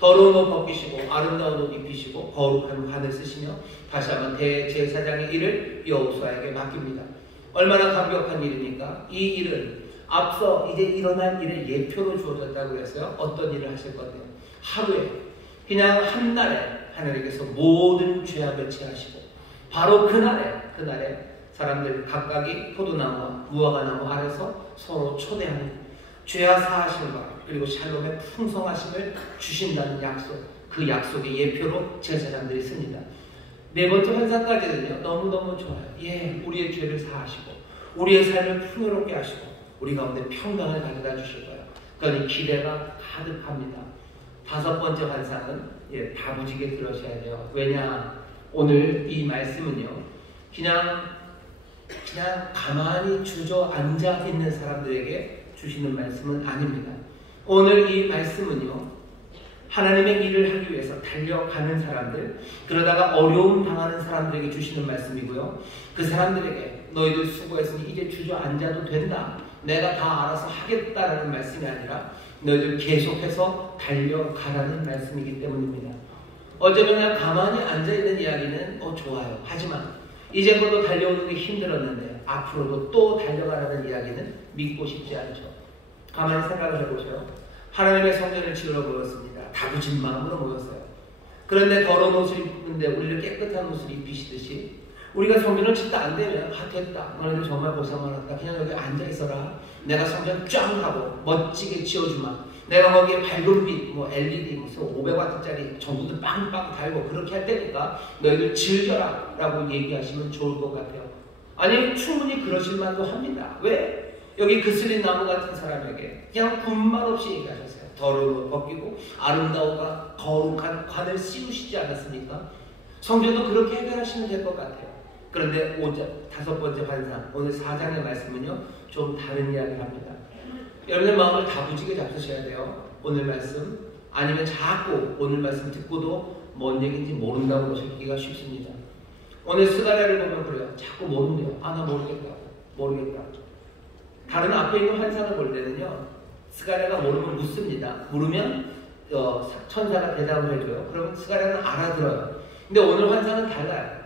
더러운 옷 벗기시고 아름다운 옷 입히시고 거룩한 관을 쓰시며 다시 한번 대제사장의 일을 여호수아에게 맡깁니다. 얼마나 감격한 일입니까? 이 일은 앞서 이제 일어날 일의 예표로 주어졌다고 해서요. 어떤 일을 하실 건데요? 하루에 그냥 한날에 하나님께서 모든 죄악을 제하시고 바로 그날에 사람들 각각이 포도나무와 무화과나무 아래서 서로 초대하는 죄와 사하심과 그리고 샬롬의 풍성하심을 주신다는 약속, 그 약속의 예표로 제사장들이 씁니다. 네 번째 환상까지는요 너무너무 좋아요. 예, 우리의 죄를 사하시고 우리의 삶을 풍요롭게 하시고 우리 가운데 평강을 가져다 주실 거예요. 그러니 기대가 가득합니다. 다섯 번째 환상은 다부지게 들으셔야 돼요. 왜냐, 오늘 이 말씀은요 그냥 가만히 주저앉아 있는 사람들에게 주시는 말씀은 아닙니다. 오늘 이 말씀은요 하나님의 일을 하기 위해서 달려가는 사람들, 그러다가 어려움 당하는 사람들에게 주시는 말씀이고요. 그 사람들에게 너희들 수고했으니 이제 주저앉아도 된다, 내가 다 알아서 하겠다라는 말씀이 아니라 너희들 계속해서 달려가라는 말씀이기 때문입니다. 어쩌면 그냥 가만히 앉아있는 이야기는 좋아요. 하지만 이제부터 달려오는 게 힘들었는데 앞으로도 또 달려가라는 이야기는 믿고 싶지 않죠. 가만히 생각을 해보세요. 하나님의 성전을 지으러 모였습니다. 다부진 마음으로 모였어요. 그런데 더러운 옷을 입는데 우리를 깨끗한 옷을 입히시듯이 우리가 성전을 짓다 안 되면 됐다, 너희들 정말 고생하셨다, 그냥 여기 앉아있어라, 내가 성전 쫙 하고 멋지게 지어주마, 내가 거기에 밝은 빛, LED 무슨 500W짜리 전구도 빵빵 달고 그렇게 할 테니까 너희들 즐겨라 라고 얘기하시면 좋을 것 같아요. 아니, 충분히 그러실 만도 합니다. 왜? 여기 그슬린 나무 같은 사람에게 그냥 군말 없이 얘기하셨어요. 더러운 옷 벗기고 아름다움과 거룩한 관을 씌우시지 않았습니까? 성전도 그렇게 해결하시면 될 것 같아요. 그런데 다섯 번째 환상, 오늘 4장의 말씀은요 좀 다른 이야기를 합니다. 여러분의 마음을 다부지게 잡수셔야 돼요. 오늘 말씀, 아니면 자꾸 오늘 말씀 듣고도 뭔 얘기인지 모른다고 보시기가 쉽습니다. 오늘 스가랴를 보면 그래요. 자꾸 모른대요. 나 모르겠다. 다른 앞에 있는 환상을 볼 때는요 스가랴가 모르면 묻습니다. 물으면 천사가 대답을 해줘요. 그러면 스가랴는 알아들어요. 근데 오늘 환상은 달라요.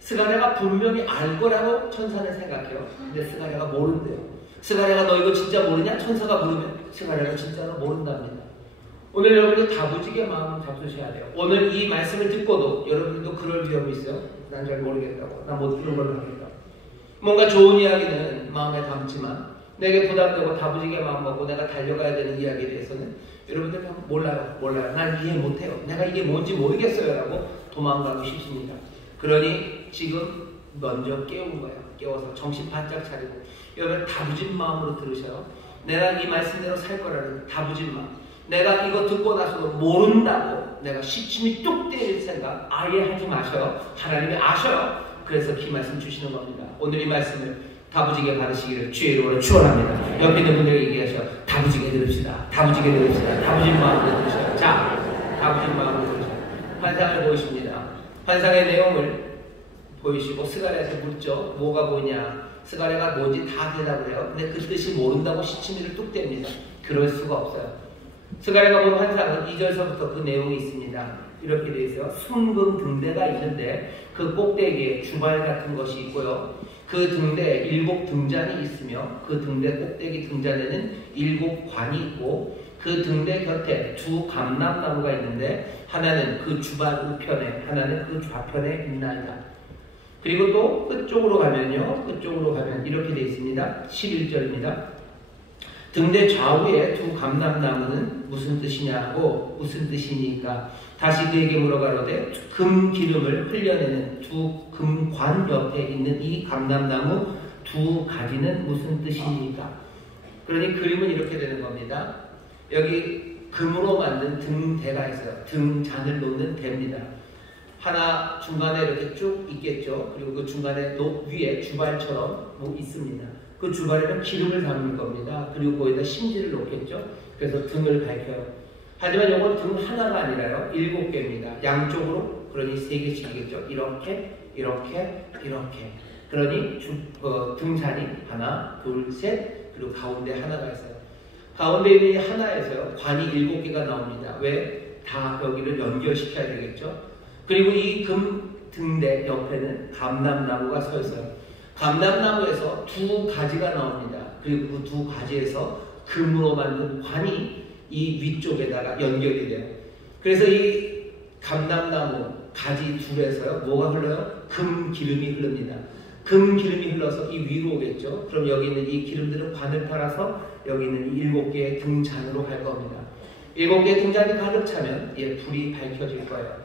스가랴가 분명히 알 거라고 천사는 생각해요. 근데 스가랴가 모른대요. 스가랴가 너 이거 진짜 모르냐? 천사가 물으면 스가랴가 진짜로 모른답니다. 오늘 여러분들 다부지게 마음을 잡수셔야 돼요. 오늘 이 말씀을 듣고도 여러분들도 그럴 위험이 있어요. 난 잘 모르겠다고, 난 못 들은 걸로 하겠다. 뭔가 좋은 이야기는 마음에 담지만 내게 부담되고 다부지게 마음 먹고 내가 달려가야 되는 이야기에 대해서는 여러분들 몰라요. 난 이해 못해요. 내가 이게 뭔지 모르겠어요 라고 도망가기 쉽습니다. 그러니 지금 먼저 깨운 거예요. 깨워서 정신 바짝 차리고 여러분 다부진 마음으로 들으셔요. 내가 이 말씀대로 살 거라는 다부진 마음, 내가 이거 듣고 나서도 모른다고 내가 시침이 뚝 때릴 생각 아예 하지 마셔요. 하나님이 아셔요. 그래서 이 말씀 주시는 겁니다. 오늘 이 말씀을 다부지게 받으시기를 주의 이름으로 축원합니다. 옆에 있는 분들에게 얘기하셔. 다부지게 들읍시다. 다부진 마음으로 들으셔요. 자, 다부진 마음으로 들으셔요. 환상을 보이십니다. 환상의 내용을 보이시고 스가랴에서 묻죠. 뭐가 보이냐? 스가랴가 뭔지 다 대답을 해요. 근데 그 뜻이 모른다고 시치미를 뚝 뗍니다. 그럴 수가 없어요. 스가랴가 본 환상은 2절서부터 그 내용이 있습니다. 이렇게 되어 있어요. 순금 등대가 있는데 그 꼭대기에 주발 같은 것이 있고요. 그 등대에 7 등잔이 있으며 그 등대 꼭대기 등잔에는 7 관이 있고 그 등대 곁에 2 감람나무가 있는데 하나는 그 주발 우편에 하나는 그 좌편에 있나이다. 그리고 또 끝쪽으로 가면 이렇게 되어 있습니다. 11절입니다. 등대 좌우에 2 감람나무는 무슨 뜻이냐고, 무슨 뜻이니까 다시 그에게 물어가로되 금 기름을 흘려내는 2 금관 옆에 있는 이 감람나무 2 가지는 무슨 뜻입니까? 그러니 그림은 이렇게 되는 겁니다. 여기 금으로 만든 등대가 있어요. 등잔을 놓는 대입니다. 하나 중간에 이렇게 쭉 있겠죠. 그리고 그 중간에 위에 주발처럼 있습니다. 그 주발에는 기름을 담을 겁니다. 그리고 거기다 심지를 놓겠죠. 그래서 등을 밝혀요. 하지만 이건 등 하나가 아니라요. 7개입니다. 양쪽으로, 그러니 3개씩이겠죠. 이렇게. 그러니 등잔이 하나, 둘, 셋, 그리고 가운데 하나가 있어요. 가운데 있는 하나에서요. 관이 7개가 나옵니다. 왜? 다 여기를 연결시켜야 되겠죠. 그리고 이 금 등대 옆에는 감람나무가 서 있어요. 감람나무에서 2 가지가 나옵니다. 그리고 그 2 가지에서 금으로 만든 관이 이 위쪽에다가 연결이 돼요. 그래서 이 감람나무 가지 둘에서요 뭐가 흘러요? 금 기름이 흐릅니다. 금 기름이 흘러서 이 위로 오겠죠. 그럼 여기 있는 이 기름들은 관을 따라서 여기 있는 7개의 등잔으로 갈 겁니다. 7개의 등잔이 가득 차면 불이 밝혀질 거예요.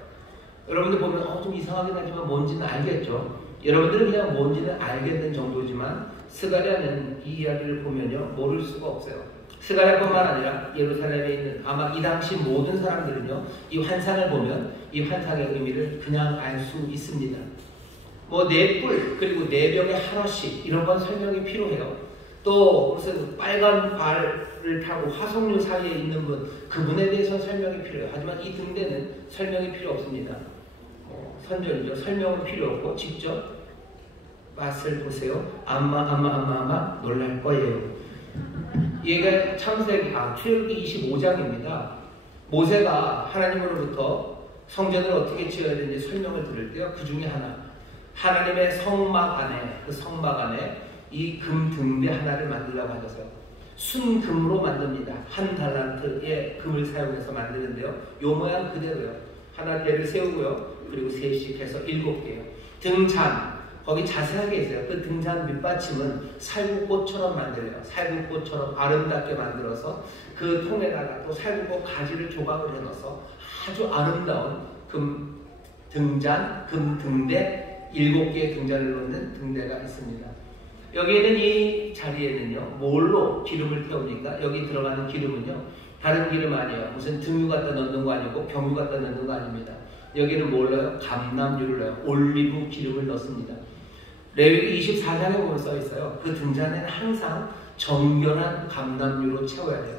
여러분들 보면 좀 이상하긴 하지만 뭔지는 알겠죠. 여러분들은 그냥 뭔지는 알겠는 정도지만 스가랴는 이 이야기를 보면요 모를 수가 없어요. 스가랴뿐만 아니라 예루살렘에 있는 아마 이 당시 모든 사람들은요 이 환상을 보면 이 환상의 의미를 그냥 알 수 있습니다. 뭐 4뿔 그리고 4병에 하나씩 이런 건 설명이 필요해요. 또 무슨 빨간 발을 타고 화석류 사이에 있는 분 그분에 대해서는 설명이 필요해요. 하지만 이 등대는 설명이 필요 없습니다. 선전이죠. 설명은 필요 없고 직접 맛을 보세요. 아마 놀랄 거예요. 얘가 출애굽기 25장입니다. 모세가 하나님으로부터 성전을 어떻게 지어야 되는지 설명을 들을 때요. 그 중에 하나님의 성막 안에 그 성막 안에 이 금 등대 하나를 만들라고 하셔서 순금으로 만듭니다. 1달란트의 금을 사용해서 만드는데요. 요 모양 그대로요. 하나 대를 세우고요. 그리고 셋씩 해서 7개요. 등잔 거기 자세하게 있어요. 그 등잔 밑받침은 살구꽃처럼 만들어요. 살구꽃처럼 아름답게 만들어서 그 통에다가 또 살구꽃 가지를 조각을 해넣어서 아주 아름다운 금 등잔, 금 등대 7개의 등잔을 놓는 등대가 있습니다. 여기에는 이 자리에는요 뭘로 기름을 태웁니까? 여기 들어가는 기름은요 다른 기름 아니에요. 무슨 등유 갖다 넣는 거 아니고 경유 갖다 넣는 거 아닙니다. 여기는 뭘 넣어요? 감람유를 넣어요. 올리브 기름을 넣습니다. 레위기 24장에 보면 써 있어요. 그 등잔에는 항상 정결한 감람유로 채워야 돼요.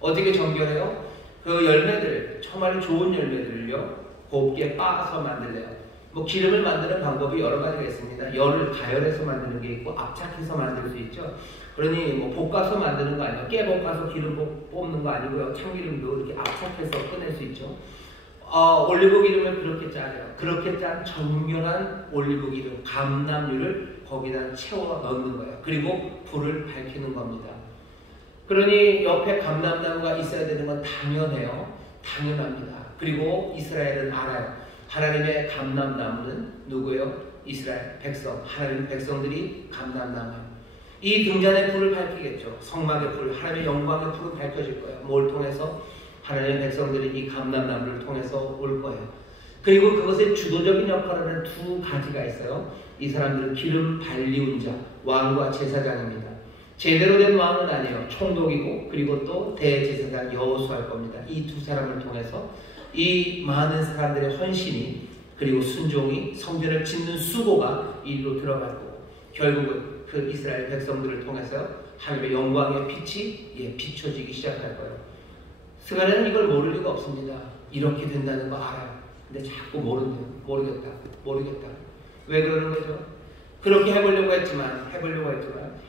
어떻게 정결해요? 그 열매들, 정말 좋은 열매들을요 곱게 빻아서 만들래요. 뭐 기름을 만드는 방법이 여러 가지가 있습니다. 열을 가열해서 만드는 게 있고 압착해서 만들 수 있죠. 그러니 뭐 볶아서 만드는 거 아니에요. 깨 볶아서 기름 뽑는 거 아니고요. 참기름도 이렇게 압착해서 꺼낼 수 있죠. 올리브 기름을 그렇게 짜요. 그렇게 짠 정결한 올리브 기름, 감람유를 거기다 채워 넣는 거예요. 그리고 불을 밝히는 겁니다. 그러니 옆에 감람나무가 있어야 되는 건 당연해요. 당연합니다. 그리고 이스라엘은 알아요. 하나님의 감람나무는 누구예요? 이스라엘 백성, 하나님 백성들이 감람나무예요. 이 등잔의 불을 밝히겠죠. 성막의 불, 하나님의 영광의 불을 밝혀질 거예요. 뭘 통해서? 하나님의 백성들이 이 감람나무를 통해서 올 거예요. 그리고 그것의 주도적인 역할을 하는 2가지가 있어요. 이 사람들은 기름 발리운 자, 왕과 제사장입니다. 제대로 된 왕은 아니에요. 총독이고 그리고 또 대제사장 여호수아일 겁니다. 이 2 사람을 통해서 이 많은 사람들의 헌신이 그리고 순종이 성전을 짓는 수고가 이리로 들어가고 결국은 그 이스라엘 백성들을 통해서 하나님의 영광의 빛이 비춰지기 시작할 거예요. 스가랴는 이걸 모를 리가 없습니다. 이렇게 된다는 거 알아요. 근데 자꾸 모르겠다. 왜 그러는 거죠? 그렇게 해보려고 했지만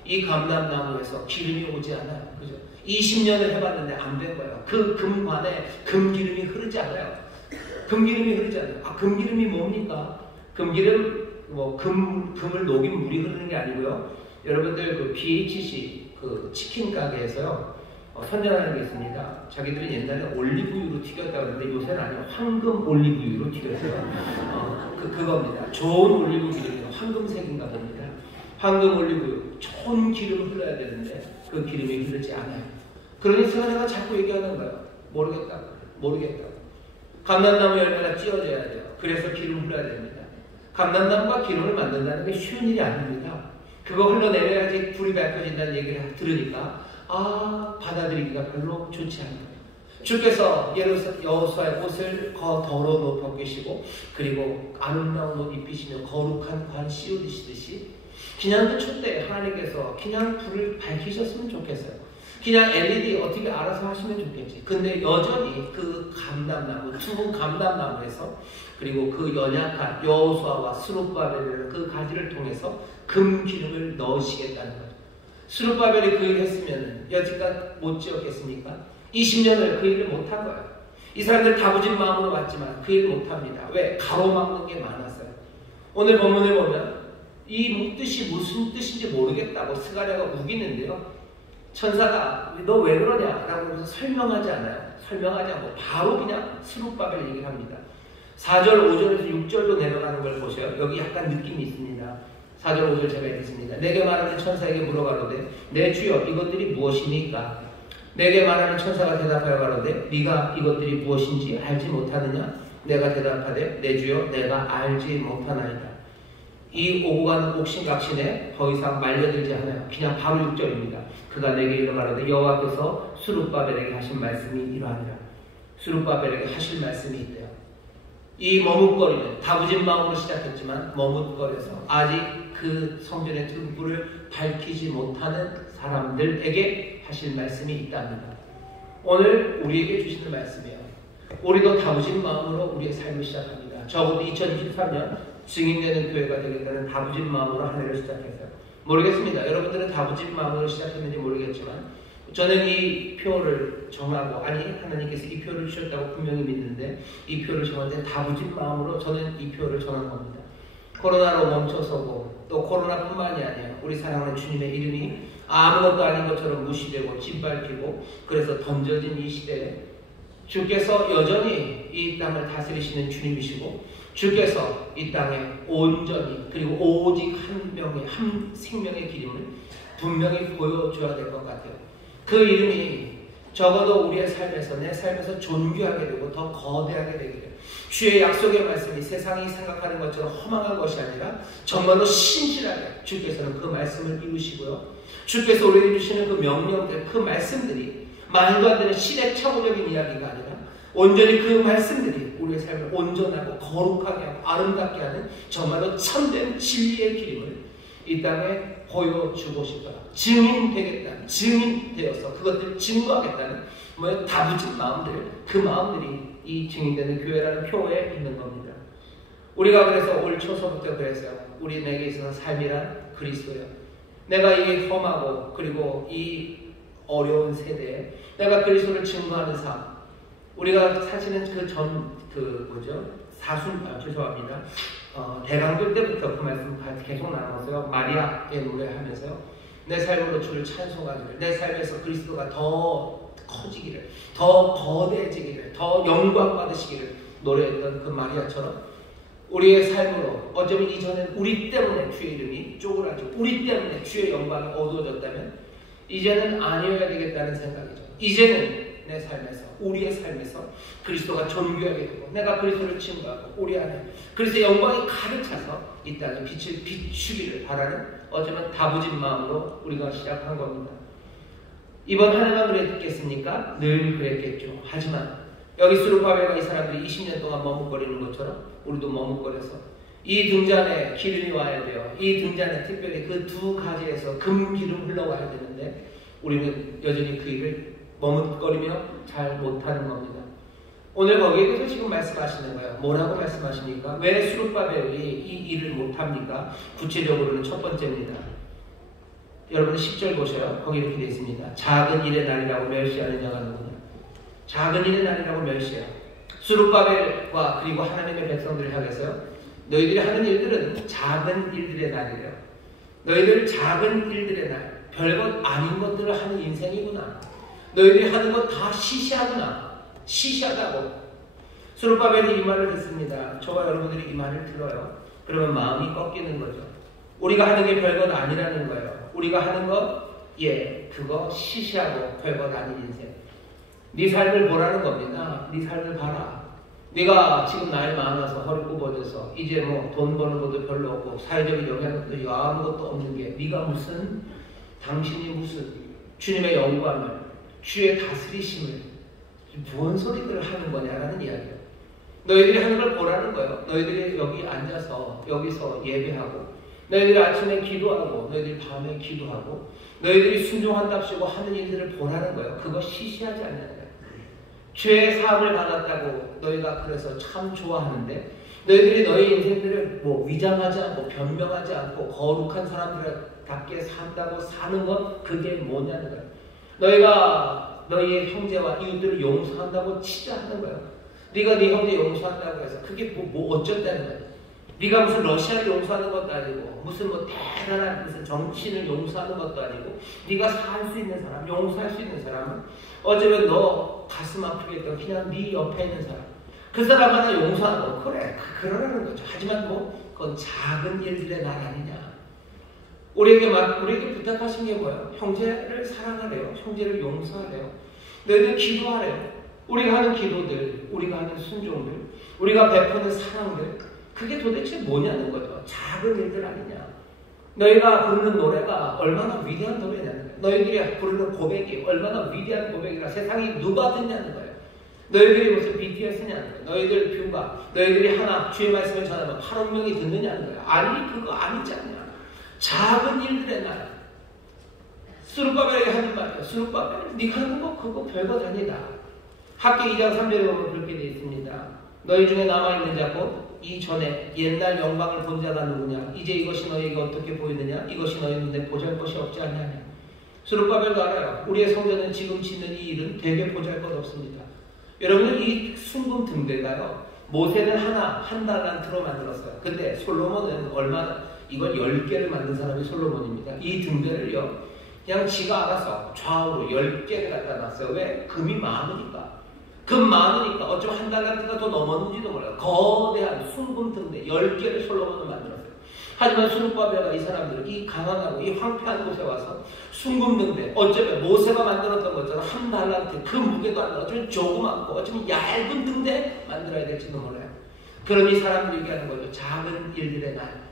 이 감람나무에서 기름이 오지 않아요. 그죠? 20년을 해봤는데 안 된 거예요. 그 금관에 금기름이 흐르지 않아요. 금기름이 뭡니까? 금기름 금을 녹인 물이 흐르는 게 아니고요. 여러분들 그 BHC 그 치킨 가게에서요 선전하는 게 있습니다. 자기들은 옛날에 올리브유로 튀겼다고 하는데 요새는 아니고 황금 올리브유로 튀겼어요. 그겁니다. 좋은 올리브 기름이요. 황금색인가 봅니다. 황금 올리브유. 좋은 기름을 흘러야 되는데 그 기름이 흐르지 않아요. 그러니 스가랴가 자꾸 얘기하는 거예요. 모르겠다. 감람나무 열매가 찧어져야 돼요. 그래서 기름 흘러야 됩니다. 감람나무가 기름을 만든다는 게 쉬운 일이 아닙니다. 그거 흘러내려야지 불이 밝혀진다는 얘기를 들으니까 받아들이기가 별로 좋지 않아요. 주께서 여호수아의 옷을 더러운 옷 벗기시고 그리고 아름다운 옷 입히시며 거룩한 관 씌우시듯이 그냥 그 촛대에 하나님께서 그냥 불을 밝히셨으면 좋겠어요. 그냥 LED 어떻게 알아서 하시면 좋겠지. 근데 여전히 그 감람나무, 2 감람나무에서 그리고 그 연약한 여호수아와 스룹바벨이라는 그 가지를 통해서 금기름을 넣으시겠다는 거죠. 스룹바벨이 그 일을 했으면 여지껏 못 지었겠습니까? 20년을 그 일을 못한 거예요. 이 사람들 다부진 마음으로 왔지만 그 일을 못합니다. 왜? 가로막는 게 많았어요. 오늘 본문을 보면 이 뜻이 무슨 뜻인지 모르겠다고 스가랴가 우기는데요. 천사가 너 왜 그러냐? 라고 설명하지 않아요. 설명하지 않고 바로 그냥 스룹바벨 얘기를 합니다. 4절, 5절에서 6절로 내려가는 걸 보세요. 여기 약간 느낌이 있습니다. 4절 5절 제가 읽겠습니다. 내게 말하는 천사에게 물어가로되 내 주여 이것들이 무엇이니까? 내게 말하는 천사가 대답하여 가로되 네가 이것들이 무엇인지 알지 못하느냐? 내가 대답하되 내 주여 내가 알지 못하나이다. 이 오고 가는 옥신각신에 더 이상 말려들지 않아요. 그냥 바로 6절입니다. 그가 내게 이르 가로되 여호와께서 스룹바벨에게 하신 말씀이 이러하니라. 스룹바벨에게 하실 말씀이 있대요. 이 머뭇거리는 다부진 마음으로 시작했지만 머뭇거려서 아직 그 성전의 등불을 밝히지 못하는 사람들에게 하실 말씀이 있답니다. 오늘 우리에게 주시는 말씀이에요. 우리도 다부진 마음으로 우리의 삶을 시작합니다. 적어도 2023년 증인되는 교회가 되겠다는 다부진 마음으로 한 해를 시작했어요. 모르겠습니다. 여러분들은 다부진 마음으로 시작했는지 모르겠지만 저는 이 표를 정하고, 아니 하나님께서 이 표를 주셨다고 분명히 믿는데 이 표를 정할 때 다부진 마음으로 저는 이 표를 정한 겁니다. 코로나로 멈춰서고 또 코로나뿐만이 아니라 우리 사랑하는 주님의 이름이 아무것도 아닌 것처럼 무시되고 짓밟히고 그래서 던져진 이 시대에 주께서 여전히 이 땅을 다스리시는 주님이시고 주께서 이 땅에 온전히 그리고 오직 한 명의 한 생명의 기름을 분명히 보여줘야 될 것 같아요. 그 이름이 적어도 우리의 삶에서 내 삶에서 존귀하게 되고 더 거대하게 되게 돼요. 주의 약속의 말씀이 세상이 생각하는 것처럼 허망한 것이 아니라 정말로 신실하게 주께서는 그 말씀을 이루시고요. 주께서 우리에게 주시는 그 명령들, 그 말씀들이 말도 안 되는 시대착오적인 이야기가 아니라 온전히 그 말씀들이 우리의 삶을 온전하고 거룩하게 하고 아름답게 하는 정말로 참된 진리의 기름을 이 땅에 보여주고 싶다. 증인되겠다는, 증인되어서 그것들을 증거하겠다는 다부진 마음들, 그 마음들이 이 증인되는 교회라는 표에 있는 겁니다. 우리가 그래서 올 초서부터 그랬어요. 우리 내게 있어서 삶이란 그리스도예요. 내가 이 험하고 그리고 이 어려운 세대에 내가 그리스도를 증거하는 삶. 우리가 사실은 죄송합니다. 대강절 때부터 그 말씀 계속 나눴어요. 마리아의 노래하면서요. 내 삶으로 주를 찬송하기를, 내 삶에서 그리스도가 더 커지기를, 더 거대해지기를, 더 영광 받으시기를 노래했던 그 마리아처럼 우리의 삶으로 어쩌면 이전엔 우리 때문에 주의 이름이 쪼그라지고 우리 때문에 주의 영광이 어두워졌다면 이제는 아니어야 되겠다는 생각이죠. 이제는 내 삶에서, 우리의 삶에서 그리스도가 존귀하게 되고 내가 그리스도를 증거하고 우리 안에 그리스도의 영광이 가득 차서 이 땅에 빛을 비추기를 바라는 어쩌면 다부진 마음으로 우리가 시작한 겁니다. 이번 한 해만 그랬겠습니까? 늘 그랬겠죠. 하지만 여기 스룹바벨과 이 사람들이 20년 동안 머뭇거리는 것처럼 우리도 머뭇거려서 이 등잔에 기름이 와야 돼요. 이 등잔에 특별히 그 두 가지에서 금기름 흘러와야 되는데 우리는 여전히 그 일을 머뭇거리며 잘 못하는 겁니다. 오늘 거기에 대해서 지금 말씀하시는 거예요. 뭐라고 말씀하십니까? 왜 스룹바벨이 이 일을 못합니까? 구체적으로는 첫 번째입니다. 여러분 10절 보셔요. 거기 이렇게 되어 있습니다. 작은 일의 날이라고 멸시하는 자가 누구냐? 작은 일의 날이라고 멸시해요. 스룹바벨과 그리고 하나님의 백성들을 향해서요. 너희들이 하는 일들은 작은 일들의 날이래요. 너희들 작은 일들의 날, 별것 아닌 것들을 하는 인생이구나. 너희들이 하는 것 다 시시하구나. 시시하다고. 스룹바벨이 이 말을 듣습니다. 저와 여러분들이 이 말을 들어요. 그러면 마음이 꺾이는 거죠. 우리가 하는 게 별것 아니라는 거예요. 우리가 하는 것, 그거 시시하고 별것 아닌 인생. 네 삶을 보라는 겁니다. 네 삶을 봐라. 네가 지금 나이 많아서 허리 굽어져서 이제 돈 버는 것도 별로 없고 사회적인 영향력도 아무것도 없는 게 네가 당신이 무슨 주님의 영광을, 주의 다스리심을 무슨 소리들을 하는 거냐라는 이야기예요. 너희들이 하는 걸 보라는 거예요. 너희들이 여기 앉아서 여기서 예배하고 너희들이 아침에 기도하고 너희들이 밤에 기도하고 너희들이 순종한답시고 하는 일들을 보라는 거예요. 그거 시시하지 않냐는 거예요. 죄의 사함을 받았다고 너희가 그래서 참 좋아하는데 너희들이 너희 인생들을 위장하지 않고 변명하지 않고 거룩한 사람들답게 산다고 사는 건 그게 뭐냐는 거예요. 너희가 너희의 형제와 이웃들을 용서한다고 치자하는 거예요. 네가 네 형제 용서한다고 해서 그게 어쩌다는 거예요. 네가 무슨 러시아를 용서하는 것도 아니고 무슨 대단한 무슨 정치인을 용서하는 것도 아니고 네가 살 수 있는 사람, 용서할 수 있는 사람은 어쩌면 너 가슴 아프게 했던 그냥 네 옆에 있는 사람, 그 사람 하나 용서하고 그래 그러라는 거죠. 하지만 그건 작은 일들의 날 아니냐. 우리에게 부탁하신 게 뭐예요? 형제를 사랑하래요. 형제를 용서하래요. 너희들 기도하래요. 우리가 하는 기도들, 우리가 하는 순종들, 우리가 베푸는 사랑들, 그게 도대체 뭐냐는 거죠. 작은 일들 아니냐. 너희가 부르는 노래가 얼마나 위대한 노래냐는 거예요. 너희들이 부르는 고백이 얼마나 위대한 고백이라 세상이 누가 듣냐는 거예요. 너희들이 무슨 BTS냐는 거예요. 너희들 뷰가, 너희들이 하나 주의 말씀을 전하면 8억 명이 듣느냐는 거예요. 아니, 그거 아니지 않냐. 작은 일들의 나라. 스룹바벨에게 하는 말이에요. 스룹바벨, 네가 하는 거 그거 별거 아니다. 학기 2장 3절에 보면 그렇게 되어 있습니다. 너희 중에 남아있는 자고 이전에 옛날 영광을 본 자가 누구냐? 이제 이것이 너희에게 어떻게 보이느냐? 이것이 너희 눈에 보잘것이 없지 않느냐? 스룹바벨도 알아요. 우리의 성전은 지금 짓는 이 일은 되게 보잘것 없습니다. 여러분들 이 순금 등대가요. 모세는 한 달란트로 만들었어요. 근데 솔로몬은 이걸 10개를 만든 사람이 솔로몬입니다. 이 등대를요. 그냥 지가 알아서 좌우로 10개를 갖다 놨어요. 왜? 금이 많으니까. 금 많으니까 어쩌면 한 달란트가 더 넘었는지도 몰라요. 거대한 순금 등대 10개를 솔로몬은 만들었어요. 하지만 스룹바벨과 이 사람들은 이 가난하고 이 황폐한 곳에 와서 순금 등대, 어쩌면 모세가 만들었던 것처럼 한 달란트 그 무게도 안 나. 어쩌면 조그맣고 어쩌면 얇은 등대 만들어야 될지도 몰라요. 그런 이 사람들이 얘기하는 거죠. 작은 일들의 날.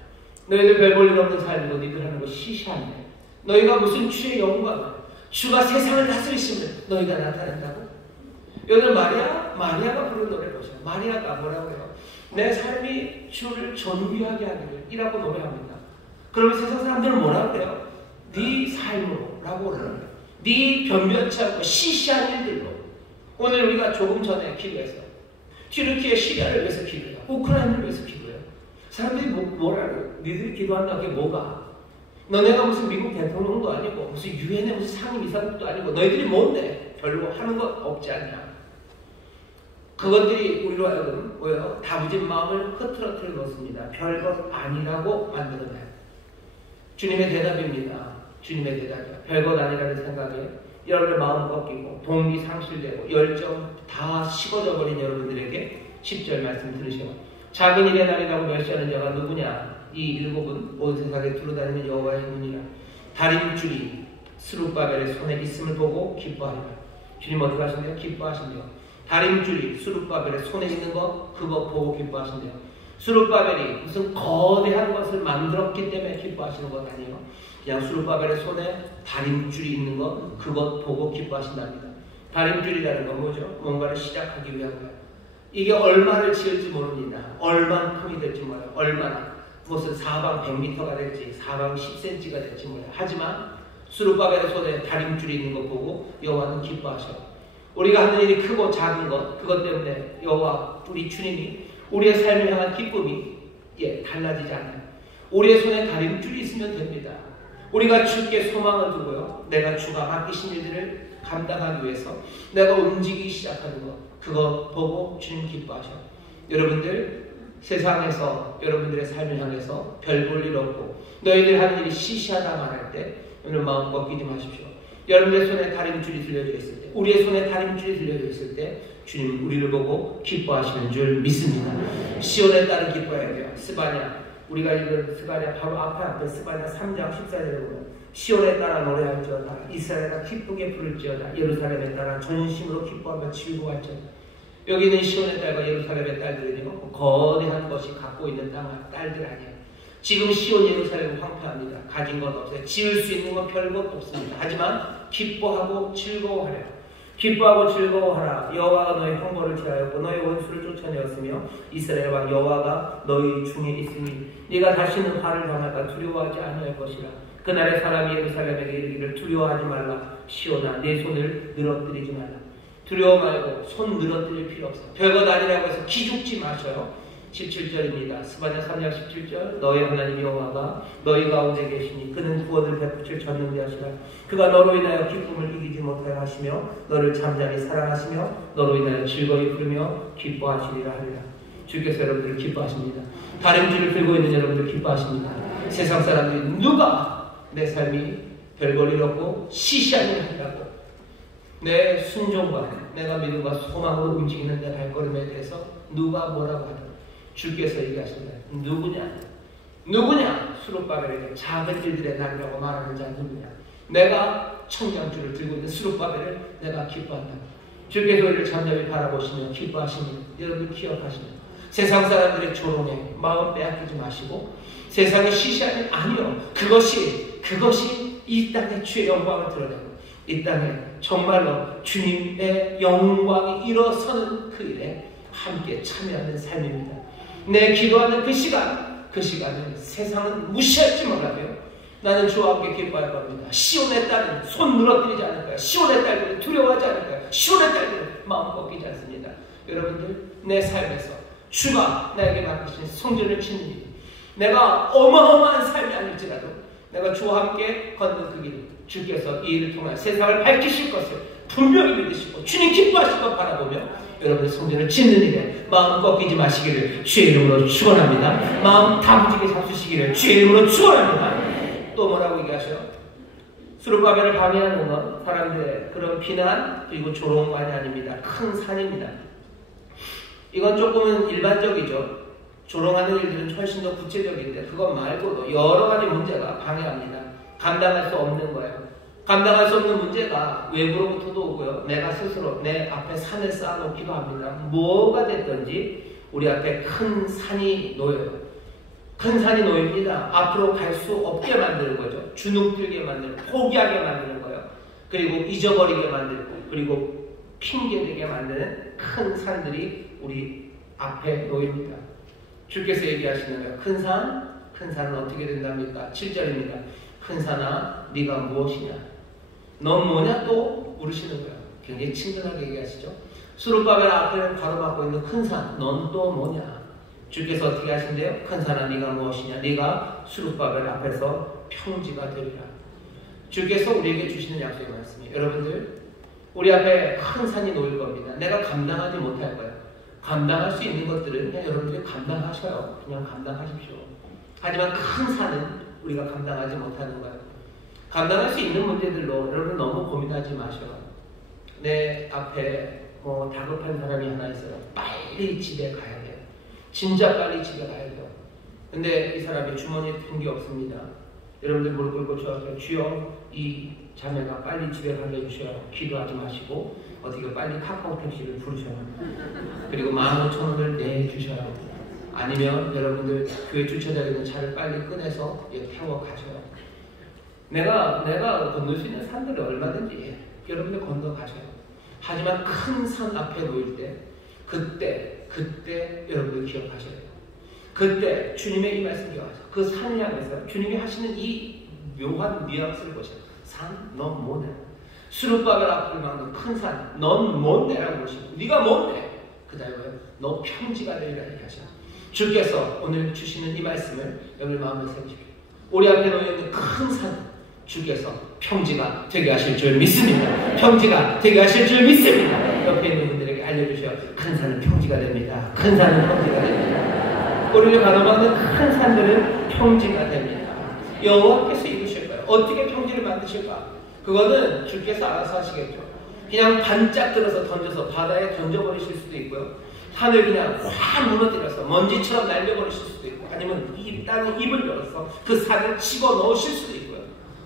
너희들 별 볼 일 없는 삶이고 너희들 하는 거 시시한데 너희가 무슨 주의 영광을, 주가 세상을 다스리시면 너희가 나타낸다고? 여러분 마리아가 부른 노래를 보세요. 마리아가 뭐라고 해요? 내 삶이 주를 존귀하게 하기를 이라고 노래합니다. 그러면 세상 사람들은 뭐라고 해요? 네 삶으로 라고 그러는 거예요. 네 변변치 않고 시시한 일들로. 오늘 우리가 조금 전에 기도했어요. 튀르키예 시리아를 위해서 기도해요. 우크라이나를 위해서 기도해요. 사람들이 뭐라고? 니들이 기도한다고 그게 뭐가? 너네가 무슨 미국 대통령도 아니고 무슨 유엔의 무슨 상임이사국도 아니고 너희들이 뭔데? 별로 하는 것 없지 않냐? 그것들이 우리로 하여금 뭐예요? 다부진 마음을 흐트러뜨려 놓습니다. 별것 아니라고 만들어내요. 주님의 대답입니다. 주님의 대답이야. 별것 아니라는 생각에 여러분의 마음 꺾이고 동기 상실되고 열정 다 식어져 버린 여러분들에게 10절 말씀 들으세요. 작은 일의 날이라고 멸시하는 자가 누구냐? 이 일곱은 온 세상에 두루다니는 여호와의 눈이라. 다림줄이 스룹바벨의 손에 있음을 보고 기뻐하리라. 주님 어떻게 하신대요? 기뻐하신대요. 다림줄이 스룹바벨의 손에 있는 것 그거 보고 기뻐하신대요. 스룹바벨이 무슨 거대한 것을 만들었기 때문에 기뻐하시는 것 아니에요. 그냥 스룹바벨의 손에 다림줄이 있는 것 그것 보고 기뻐하신답니다. 다림줄이라는 건 뭐죠? 뭔가를 시작하기 위한 거예요. 이게 얼마를 지을지 모릅니다. 얼만큼이 될지 몰라요. 얼마나 무슨 사방 100m가 될지 사방 10cm가 될지 몰라요. 하지만 스룹바벨의 손에 다림줄이 있는 것 보고 여호와는 기뻐하셔요. 우리가 하는 일이 크고 작은 것 그것 때문에 여호와 우리 주님이 우리의 삶을 향한 기쁨이 달라지지 않아요. 우리의 손에 다림줄이 있으면 됩니다. 우리가 주께 소망을 두고요. 내가 주가 맡기신 일들을 감당하기 위해서 내가 움직이기 시작하는 것 그거 보고 주님 기뻐하셔요. 여러분들 세상에서 여러분들의 삶을 향해서 별 볼 일 없고 너희들 하는 일이 시시하다 말할 때 여러분 마음 꺾이지 마십시오. 여러분의 손에 다림줄이 들려져 있을 때 우리의 손에 다림줄이 들려져 있을 때 주님 우리를 보고 기뻐하시는 줄 믿습니다. 시온에 따른 기뻐해야 돼요. 스바냐 우리가 읽은 스바냐 바로 앞에 스바냐 3장 14절에 보면 시온에 따라 노래할지어다 이스라엘아 기쁘게 부를지어다 예루살렘에 따라 전심으로 기뻐하며 즐거워할지어다. 여기는 시온의 딸과 예루살렘의 딸들은요 거대한 것이 갖고 있는 딸들 아니에요. 지금 시온 예루살렘은 황폐합니다. 가진 것 없어요. 지을 수 있는 건 별것 없습니다. 하지만 기뻐하고 즐거워하래요. 기뻐하고 즐거워하라. 여호와가 너희 형벌을 제하였고 너희 원수를 쫓아내었으며 이스라엘 왕 여호와가 너희 중에 있으니 네가 다시는 화를 당할까 두려워하지 아니할 것이라. 그날의 사람이 예루살렘에게 이르기를 두려워하지 말라. 시온아 내 손을 늘어뜨리지 말라. 두려워 말고 손 늘어뜨릴 필요 없어요. 별것 아니라고 해서 기죽지 마셔요. 17절입니다. 스바냐 3장 17절 너의 하나님 여호와가 너희 가운데 계시니 그는 구원을 베푸실 전능자시라. 그가 너로 인하여 기쁨을 이기지 못하여 하시며 너를 잠잠히 사랑하시며 너로 인하여 즐거이 부르며 기뻐하시리라 하리라. 주께서 여러분들을 기뻐하십니다. 다림줄을 들고 있는 여러분들 기뻐하십니다. 세상 사람들이 누가 내 삶이 별볼 일 없고 시시한 일을 한다고 내 순종과 내가 믿음과 소망으로 움직이는 내 발걸음에 대해서 누가 뭐라고 하든 주께서 얘기하십니다. 누구냐? 누구냐? 스룹바벨에게 작은 일들의 날이라고 말하는 자는 누구냐? 내가 청량줄을 들고 있는 스룹바벨을 내가 기뻐한다. 주께서 우리를 잠잠히 바라보시며 기뻐하시니 여러분 기억하시며 세상 사람들의 조롱에 마음 빼앗기지 마시고 세상의 시시하니 아니요 그것이 이 땅의 주의 영광을 드러내고 이 땅에 정말로 주님의 영광이 일어서는 그 일에 함께 참여하는 삶입니다. 내 기도하는 그 시간은 세상은 무시할지 몰라도요 나는 주와 함께 기뻐할 겁니다. 시온의 딸은 손 늘어뜨리지 않을 거야. 시온의 딸들은 두려워하지 않을 거야. 시온의 딸들은 마음 꺾이지 않습니다. 여러분들 내 삶에서 주가 나에게 맡기신 성전을 짓는 일, 내가 어마어마한 삶이 아닐지라도 내가 주와 함께 걷는 그 길, 주께서 이 일을 통해 세상을 밝히실 것을 분명히 믿으시고 주님 기뻐하실 것 바라보며 여러분의 성전을 짓는 일에 마음 꺾이지 마시기를 주의 이름으로 축원합니다. 마음 다부지게 잡수시기를 주의 이름으로 축원합니다. 또 뭐라고 얘기하셔요? 스룹바벨을 방해하는 건 사람들의 그런 비난 그리고 조롱만이 아닙니다. 큰 산입니다. 이건 조금은 일반적이죠. 조롱하는 일들은 훨씬 더 구체적인데 그것 말고도 여러 가지 문제가 방해합니다. 감당할 수 없는 거예요. 감당할 수 없는 문제가 외부로부터도 오고요. 내가 스스로 내 앞에 산을 쌓아놓기도 합니다. 뭐가 됐든지 우리 앞에 큰 산이 놓여요. 큰 산이 놓입니다. 앞으로 갈 수 없게 만드는 거죠. 주눅들게 만드는, 포기하게 만드는 거예요. 그리고 잊어버리게 만들고, 그리고 핑계대게 만드는 큰 산들이 우리 앞에 놓입니다. 주께서 얘기하시는 거예요. 큰 산은 어떻게 된답니까? 7절입니다. 큰 산아, 네가 무엇이냐? 넌 뭐냐? 또 물으시는 거예요. 굉장히 친근하게 얘기하시죠. 스룹바벨 앞에 가로막고 있는 큰 산, 넌 또 뭐냐? 주께서 어떻게 하신대요? 큰 산아 네가 무엇이냐? 네가 스룹바벨 앞에서 평지가 되리라. 주께서 우리에게 주시는 약속의 말씀이에요. 여러분들 우리 앞에 큰 산이 놓일 겁니다. 내가 감당하지 못할 거예요. 감당할 수 있는 것들은 그냥 여러분들이 감당하셔요. 그냥 감당하십시오. 하지만 큰 산은 우리가 감당하지 못하는 거예요. 감당할 수 있는 문제들로 여러분 너무 고민하지 마셔요. 내 앞에 다급한 사람이 하나 있어요. 빨리 집에 가야 돼요. 진짜 빨리 집에 가야 돼요. 근데 이 사람이 주머니에 든 게 없습니다. 여러분들 무릎 꿇고 주여, 주여 이 자매가 빨리 집에 가게 해주셔요. 기도하지 마시고 어떻게 빨리 카카오 택시를 부르셔요. 그리고 15,000원을 내주셔요. 아니면 여러분들 교회 주차장에 있는 차를 빨리 꺼내서 태워 가셔요. 내가 건널 수 있는 산들을 얼마든지 여러분들 건너 가셔요. 하지만 큰 산 앞에 놓일 때 그때 여러분들 기억하셔야 돼요. 그때 주님의 이 말씀 기억하세요. 그 산을 향해서 주님이 하시는 이 묘한 뉘앙스를 보세요. 산, 넌 뭐냐? 스룹바벨 앞을 막는 큰 산, 넌 뭔데라고 보시고 네가 뭔데? 그 다음에 너 평지가 되리라 얘기하셔요. 주께서 오늘 주시는 이 말씀을 여러분 마음에 새기십시오. 우리 앞에 놓여있는 큰 산, 주께서 평지가 되게 하실 줄 믿습니다. 평지가 되게 하실 줄 믿습니다. 옆에 있는 분들에게 알려주셔요. 큰 산은 평지가 됩니다. 큰 산은 평지가 됩니다. 우리를 가로막는 큰 산들은 평지가 됩니다. 여호와께서 이루실 거예요. 어떻게 평지를 만드실까? 그거는 주께서 알아서 하시겠죠. 그냥 반짝 들어서 던져서 바다에 던져버리실 수도 있고요. 산을 그냥 확 무너뜨려서 먼지처럼 날려버리실 수도 있고, 아니면 이 땅에 입을 열어서 그 산을 집어넣으실 수도 있고요.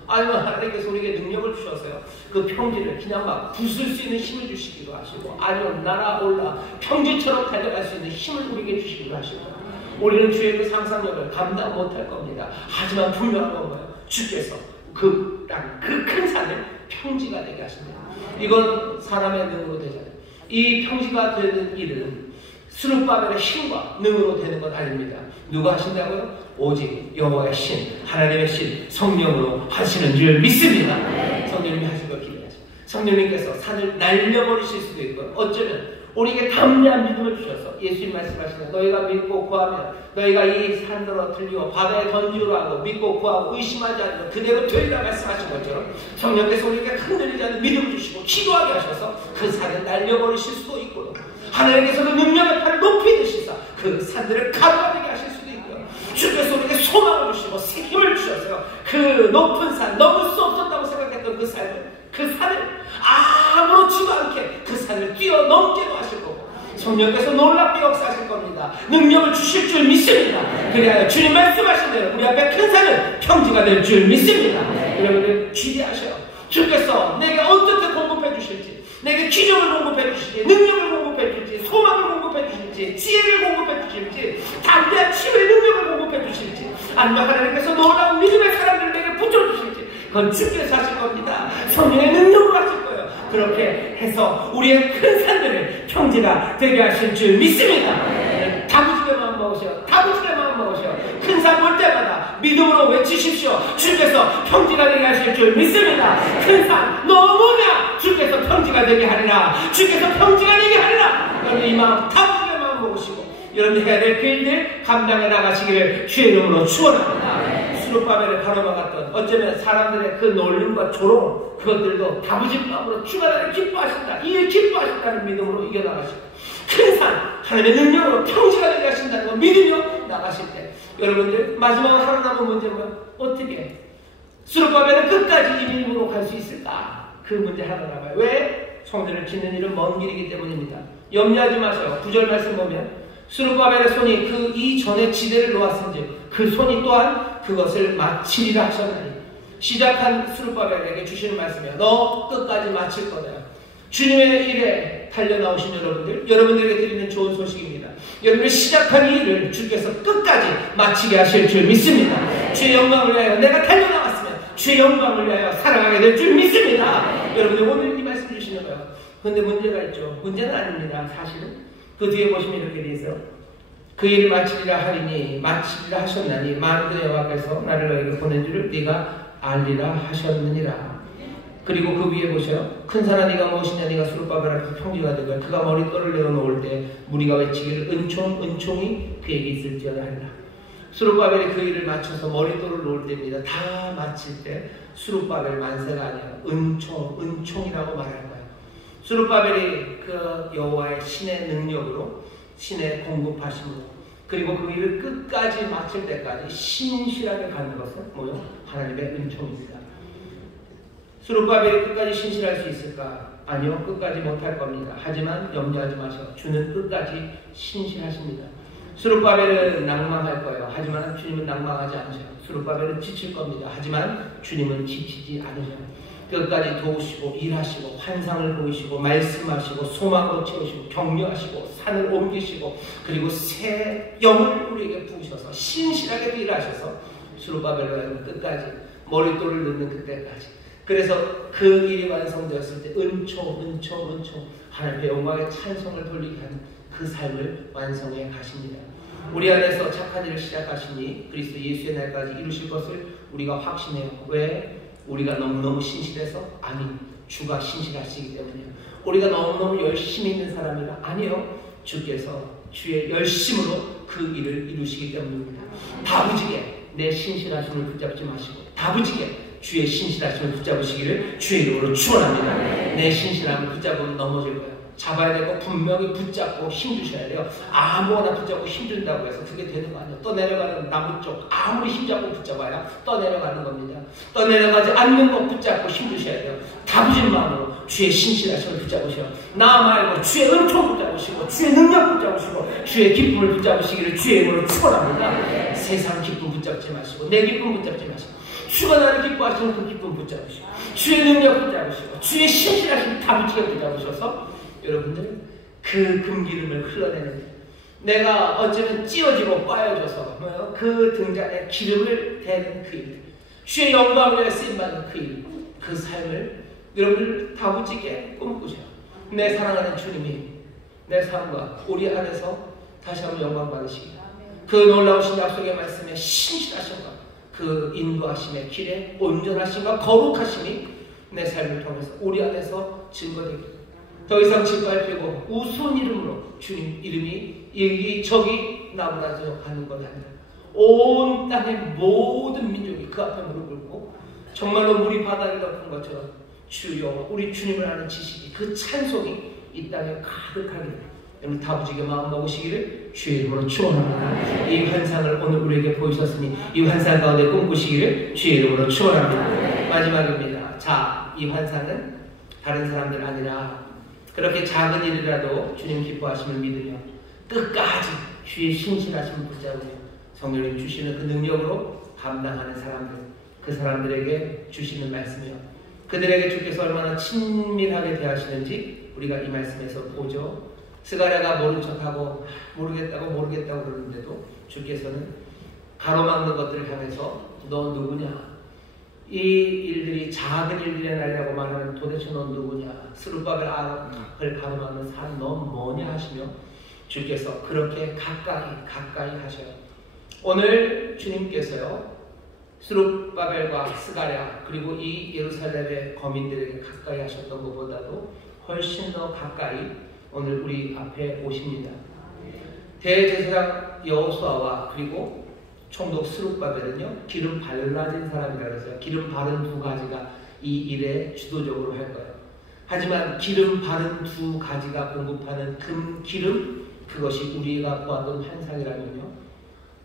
아니면 하나님께서 우리에게 능력을 주셔서요, 그 평지를 그냥 막 부술 수 있는 힘을 주시기도 하시고, 아니면 날아올라 평지처럼 달려갈 수 있는 힘을 우리에게 주시기도 하시고, 우리는 주의 그 상상력을 감당 못할 겁니다. 하지만 분명한 건 뭐예요? 주께서 그 땅, 그 큰 산을 평지가 되게 하십니다. 이건 사람의 능으로 되잖아요. 이 평지가 되는 일은 스룹바벨의 힘과 능으로 되는 것 아닙니다. 누가 하신다고요? 오직 여호와의 신, 하나님의 신, 성령으로 하시는 줄 믿습니다. 성령님이 하신 걸 기대하시고, 성령님께서 산을 날려버리실 수도 있고, 어쩌면 우리에게 담대한 믿음을 주셔서 예수님 말씀하시는, 너희가 믿고 구하면 너희가 이 산으로 들리고 바다에 던지로 하고 믿고 구하고 의심하지 않으면 그대로 되리라 말씀하신 것처럼 성령께서 우리에게 흔들리지 않는 믿음을 주시고 기도하게 하셔서 그 산을 날려버리실 수도 있고요, 하나님께서도 능력의 팔을 높이 드시사 그 산들을 가로막게 하실 수도 있고요, 주께서 우리에게 소망을 주시고 힘을 주셔서 그 높은 산, 넘을 수 없었다고 생각했던 그 산을 아무렇지도 않게 그 산을 뛰어넘게도 하실 거고, 성령께서 놀랍게 역사하실 겁니다. 능력을 주실 줄 믿습니다. 그래야 주님 말씀하신 대로 우리 앞에 큰 산은 평지가 될 줄 믿습니다. 여러분들 기대하셔요. 주께서 내게 어떻게 공급해 주실지, 내게 기적을 공급해 주실지, 능력을 공급해 주실지, 소망을 공급해 주실지, 지혜를 공급해 주실지, 담대한 치유의 능력을 공급해 주실지, 아니면 하나님께서 놀라운 믿음의 사람들을 내게 붙여주실지, 그건 주께서 하실 겁니다. 성령의 능력으로 하실 거예요. 그렇게 해서 우리의 큰 산들을 평지가 되게 하실 줄 믿습니다. 다부지게 마음 먹으셔. 다부지게 마음 먹으셔. 큰 산 볼 때마다 믿음으로 외치십시오. 주께서 평지가 되게 하실 줄 믿습니다. 큰 산 너무나 주께서 평지가 되게 하리라. 주께서 평지가 되게 하리라. 여러분 이 마음 다부지게 마음 먹으시고 여러분 해야 될 그 일들 감당해 나가시기를 주의 이름으로 축원합니다. 수르바벨을 가로막았던 어쩌면 사람들의 그 놀림과 조롱 그것들도 다부진 마음으로 주가 나를 기뻐하신다. 이에 기뻐하신다는 믿음으로 이겨나가시고 큰 산 하나님의 능력으로 평지가 되게 하신다는 거 믿으며 나가실 때 여러분들 마지막으로 하나 남은 문제는 뭐야? 어떻게 수르바벨은 끝까지 이 믿음으로 갈 수 있을까? 그 문제 하나 남아요. 왜? 성전을 짓는 일은 먼 길이기 때문입니다. 염려하지 마세요. 9절 말씀 보면 수르바벨의 손이 그 이전에 지대를 놓았은즉 그 손이 또한 그것을 마치리라 하셨나니 시작한 수르바벨에게 주시는 말씀이에요. 너 끝까지 마칠 거다. 주님의 일에 달려나오신 여러분들에게 드리는 좋은 소식입니다. 여러분이 시작한 이 일을 주께서 끝까지 마치게 하실 줄 믿습니다. 주의 영광을 위하여 내가 달려나왔으면 주의 영광을 위하여 살아가게 될 줄 믿습니다. 여러분들 오늘 이 말씀 주시는 거예요. 그런데 문제가 있죠. 문제는 아닙니다. 사실은 그 뒤에 보시면 이렇게 돼 있어요. 그 일을 마치리라 하리니 마치리라 하셨나니 만군의 여호와께서 나를 너에게 보낸 줄을 네가 알리라 하셨느니라. 그리고 그 위에 보셔요. 큰 산아 네가 무엇이냐 네가 수르바벨 앞에서 평지가 되고 그가 머릿돌을 내어놓을 때 무리가 외치기를 은총이 그에게 있을지어다 하리라. 수르바벨이 그 일을 마쳐서 머릿돌을 놓을 때입니다. 다 마칠 때 수르바벨 만세가 아니에요. 은총이라고 말할 거예요. 수르바벨이 그 여호와의 신의 능력으로 신의 공급하심으로 그리고 그 일을 끝까지 마칠 때까지 신실하게 가는 것은 뭐요? 하나님의 은총입니다. 수르바벨이 끝까지 신실할 수 있을까? 아니요. 끝까지 못할 겁니다. 하지만 염려하지 마세요. 주는 끝까지 신실하십니다. 수르바벨은 낭망할 거예요. 하지만 주님은 낭망하지 않으셔요. 수르바벨은 지칠 겁니다. 하지만 주님은 지치지 않으셔요. 끝까지 도우시고 일하시고 환상을 보이시고 말씀하시고 소망으로 채우시고 격려하시고 산을 옮기시고 그리고 새 영을 우리에게 부으셔서 신실하게 일하셔서 수르바벨과 끝까지 머릿돌을 넣는 그때까지 그래서 그 일이 완성되었을 때 은총 하나님의 영광의 찬송을 돌리게 하는 그 삶을 완성해 가십니다. 우리 안에서 착한 일을 시작하시니 그리스도 예수의 날까지 이루실 것을 우리가 확신해요. 왜? 우리가 너무너무 신실해서? 아니, 주가 신실하시기 때문이에요. 우리가 너무너무 열심히 있는 사람이라? 아니요. 주께서 주의 열심으로 그 일을 이루시기 때문입니다. 다부지게 내 신실하심을 붙잡지 마시고 다부지게 주의 신실하심을 붙잡으시기를 주의 이름으로 축원합니다. 내 신실함을 붙잡으면 넘어질 거예요. 잡아야 되고 분명히 붙잡고 힘주셔야 돼요. 아무거나 붙잡고 힘준다고 해서 그게 되는 거 아니에요. 떠내려가는 나무 쪽 아무리 힘잡고 붙잡아야 떠내려가는 겁니다. 떠내려가지 않는 것 붙잡고 힘주셔야 돼요. 다부진 마음으로 주의 신실하심을 붙잡으셔. 나 말고 주의 은총 붙잡으시고 주의 능력 붙잡으시고 주의 기쁨을 붙잡으시기를 주의 이름으로 축원합니다. 세상 기쁨 붙잡지 마시고 내 기쁨 붙잡지 마시고 주가 나를 기뻐하시는 그 기쁨 붙잡으시고 주의 능력 붙잡으시고 주의 신실하심 다부지게 붙잡으셔서 여러분들 그 금기름을 흘러내는 내가 어쩌면 찌어지고 빠여져서 그 등잔에 기름을 대는 그 일 주의 영광을 위해 쓰임받는 그 일 그 삶을 여러분들 다부지게 꿈꾸셔요. 내 사랑하는 주님이 내 삶과 우리 안에서 다시 한번 영광 받으시기 그 놀라우신 약속의 말씀에 신실하심과 그 인도하심의 길에 온전하심과 거룩하심이 내 삶을 통해서 우리 안에서 증거되기 더 이상 질투할 필요고 우스운 이름으로 주님 이름이 여기 저기 나무라져 가는 것 아니라 온 땅의 모든 민족이 그 앞에 무릎 꿇고 정말로 물이 바다를 덮은 것처럼 주여 우리 주님을 아는 지식이 그 찬송이 이 땅에 가득하게 여러분 다부지게 마음 먹으시기를 주의 이름으로 축원합니다. 이 환상을 오늘 우리에게 보이셨으니 이 환상 가운데 꿈꾸시기를 주의 이름으로 축원합니다. 마지막입니다. 자, 이 환상은 다른 사람들 아니라 그렇게 작은 일이라도 주님 기뻐하심을 믿으며 끝까지 주의 신실하심을 붙잡으며 성령님 주시는 그 능력으로 감당하는 사람들, 그 사람들에게 주시는 말씀이요, 그들에게 주께서 얼마나 친밀하게 대하시는지 우리가 이 말씀에서 보죠. 스가랴가 모른 척하고 모르겠다고 그러는데도 주께서는 가로막는 것들을 향해서 너 누구냐? 이 일들이 작은 일들의 날이라고 말하는 도대체 너 누구냐? 스룹바벨을 가로막는 산 너 뭐냐 하시며 주께서 그렇게 가까이 하셔요. 오늘 주님께서요, 스룹바벨과 스가랴 그리고 이 예루살렘의 거민들에게 가까이 하셨던 것보다도 훨씬 더 가까이 오늘 우리 앞에 오십니다. 대제사장 여호수아와 그리고 총독 스룹바벨은요, 기름 발라진 사람이라고 해서요, 기름 바른 두 가지가 이 일에 주도적으로 할 거예요. 하지만 기름 바른 두 가지가 공급하는 기름, 그것이 우리가 보았던 환상이라면요,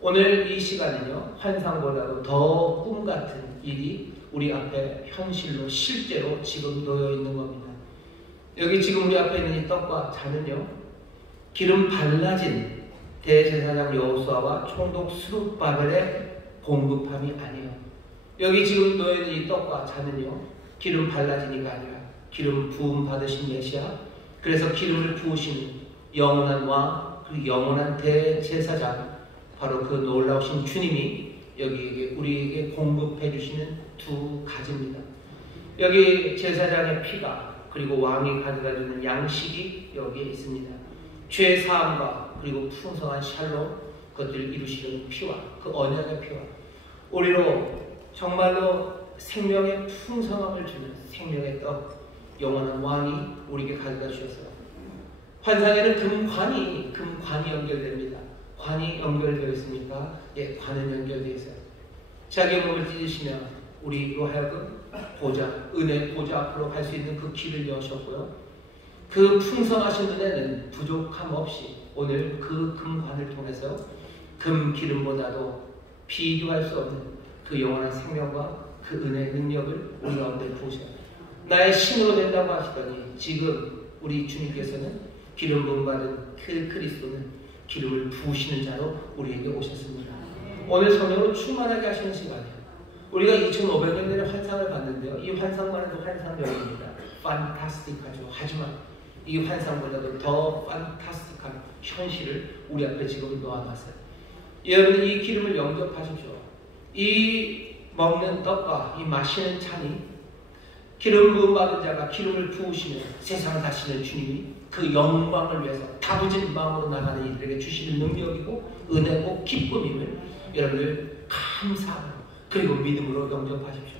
오늘 이 시간은요, 환상보다도 더 꿈같은 일이 우리 앞에 현실로 실제로 지금 놓여 있는 겁니다. 여기 지금 우리 앞에 있는 이 떡과 잔은요, 기름 발라진 대제사장 여호수아와 총독 스룹바벨의 공급함이 아니에요. 여기 지금 놓여 있는 이 떡과 잔은요, 기름 발라진이가 아니라 기름 부음 받으신 메시아, 그래서 기름을 부으시는 영원한 왕, 그 영원한 대제사장, 바로 그 놀라우신 주님이 여기 우리에게 공급해 주시는 두 가지입니다. 여기 제사장의 피가 그리고 왕이 가져다주는 양식이 여기에 있습니다. 죄 사함과 그리고 풍성한 샬롬, 그것들을 이루시는 피와 그 언약의 피와 우리로 정말로 생명의 풍성함을 주는 생명의 떡, 영원한 왕이 우리에게 가져다 주셨어요. 환상에는 금관이 연결됩니다. 관이 연결되어 있습니까? 예, 관은 연결되어 있어요. 자기 몸을 찢으시며 우리로 하여금 보좌, 은혜 보좌 앞으로 갈 수 있는 그 길을 여셨고요. 그 풍성하신 은혜는 부족함 없이 오늘 그 금관을 통해서 금 기름보다도 비교할 수 없는 그 영원한 생명과 그 은혜의 능력을 우리 가운데 부으셔요. 나의 신으로 된다고 하시더니 지금 우리 주님께서는 기름 부음 받은 그 그리스도는 기름을 부으시는 자로 우리에게 오셨습니다. 오늘 성령으로 충만하게 하시는 시간이에요. 우리가 2500년 전에 환상을 봤는데요, 이 환상만 해도 환상적입니다. 판타스틱하죠. 하지만 이 환상보다도 더 판타스틱한 현실을 우리 앞에 지금 놓아놨어요. 여러분, 이 기름을 영접하십시오. 이 먹는 떡과 이 마시는 잔이 기름 부음 받은 자가 기름을 부으시며 세상을 다스리는 주님이 그 영광을 위해서 다부진 마음으로 나가는 이들에게 주시는 능력이고 은혜고 기쁨임을 여러분들 감사하고 그리고 믿음으로 영접하십시오.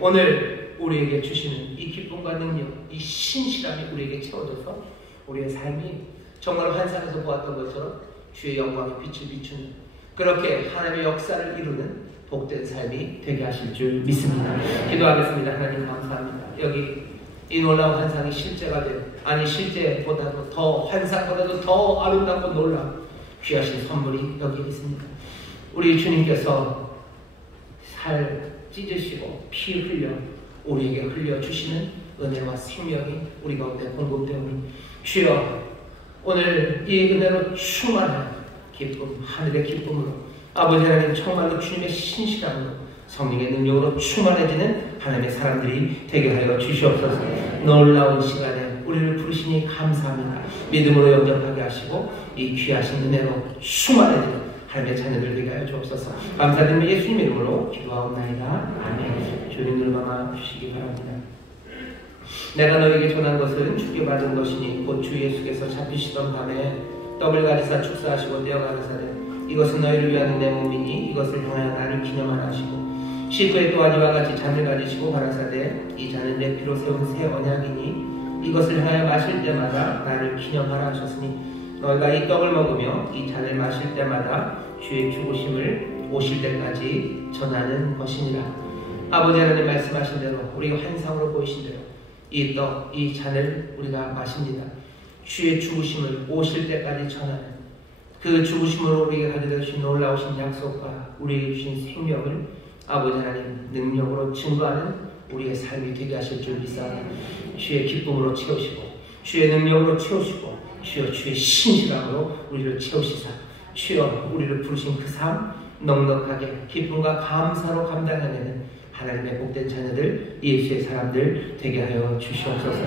오늘 우리에게 주시는 이 기쁨과 능력, 이 신실함이 우리에게 채워져서 우리의 삶이 정말 환상에서 보았던 것처럼 주의 영광의 빛을 비추는, 그렇게 하나님의 역사를 이루는 복된 삶이 되게 하실 줄 믿습니다. 기도하겠습니다. 하나님 감사합니다. 여기 이 놀라운 환상이 실제가 된, 아니 실제보다도 더, 환상보다도 더 아름답고 놀라운 귀하신 선물이 여기 있습니다. 우리 주님께서 살 찢으시고 피 흘려 우리에게 흘려주시는 은혜와 생명이 우리 가운데 공급되오니 주여, 오늘 이 은혜로 충만한 기쁨, 하늘의 기쁨으로 아버지 하나님 정말로 주님의 신실함으로 성령의 능력으로 충만해지는 하나님의 사람들이 되게 하여 주시옵소서. 놀라운 시간에 우리를 부르시니 감사합니다. 믿음으로 영접하게 하시고 이 귀하신 은혜로 충만해지는 하나님의 자녀들 되게 하여 주옵소서. 감사드리며 예수님 이름으로 기도하옵나이다. 아멘. 주님 눌러가 주시기 바랍니다. 내가 너에게 전한 것은 주께 받은 것이니 곧 주 예수께서 잡히시던 밤에 떡을 가지사 축사하시고 떼어 가르사대 이것은 너희를 위한 내 몸이니 이것을 향하여 나를 기념하라 하시고 식후에 또한 이와 같이 잔을 가지시고 가라사대 이 잔은 내 피로 세운 새 언약이니 이것을 향하여 마실 때마다 나를 기념하라 하셨으니 너희가 이 떡을 먹으며 이 잔을 마실 때마다 주의 죽으심을 오실 때까지 전하는 것이니라. 아버지 하나님 말씀하신 대로 우리가 환상으로 보이신 대로 이 떡, 이 잔을 우리가 마십니다. 주의 죽으심을 오실 때까지 전하는 그 죽으심으로 우리에게 가져다 주신 놀라우신 약속과 우리에게 주신 생명을 아버지 하나님 능력으로 증거하는 우리의 삶이 되게 하실 줄 믿사옵나다. 주의 기쁨으로 채우시고 주의 능력으로 채우시고 주여 주의 신실함으로 우리를 채우시사 주여 우리를 부르신 그 삶 넉넉하게 기쁨과 감사로 감당해내는 하나님의 복된 자녀들 예수의 사람들 되게 하여 주시옵소서.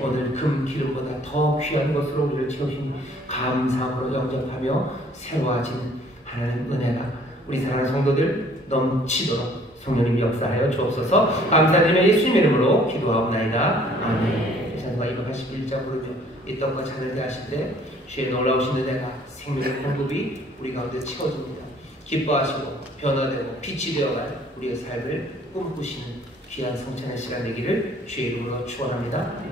오늘 금 기름보다 더 귀한 것으로 우리를 채우신 감사함으로 영접하며 새로워진 하나님 은혜가 우리 사랑하는 성도들 넘치도록 성령님 역사하여 주옵소서. 감사드리며 예수님 이름으로 기도하옵나이다. 아멘. 이산과 281장 부르며 이 떡과 잔을 대하실 때 주의 놀라우신 은혜가 생명의 공급이 우리 가운데 채워집니다. 기뻐하시고 변화되고 빛이 되어갈 우리의 삶을 꿈꾸시는 귀한 성찬의 시간 되기를 주의 이름으로 축원합니다.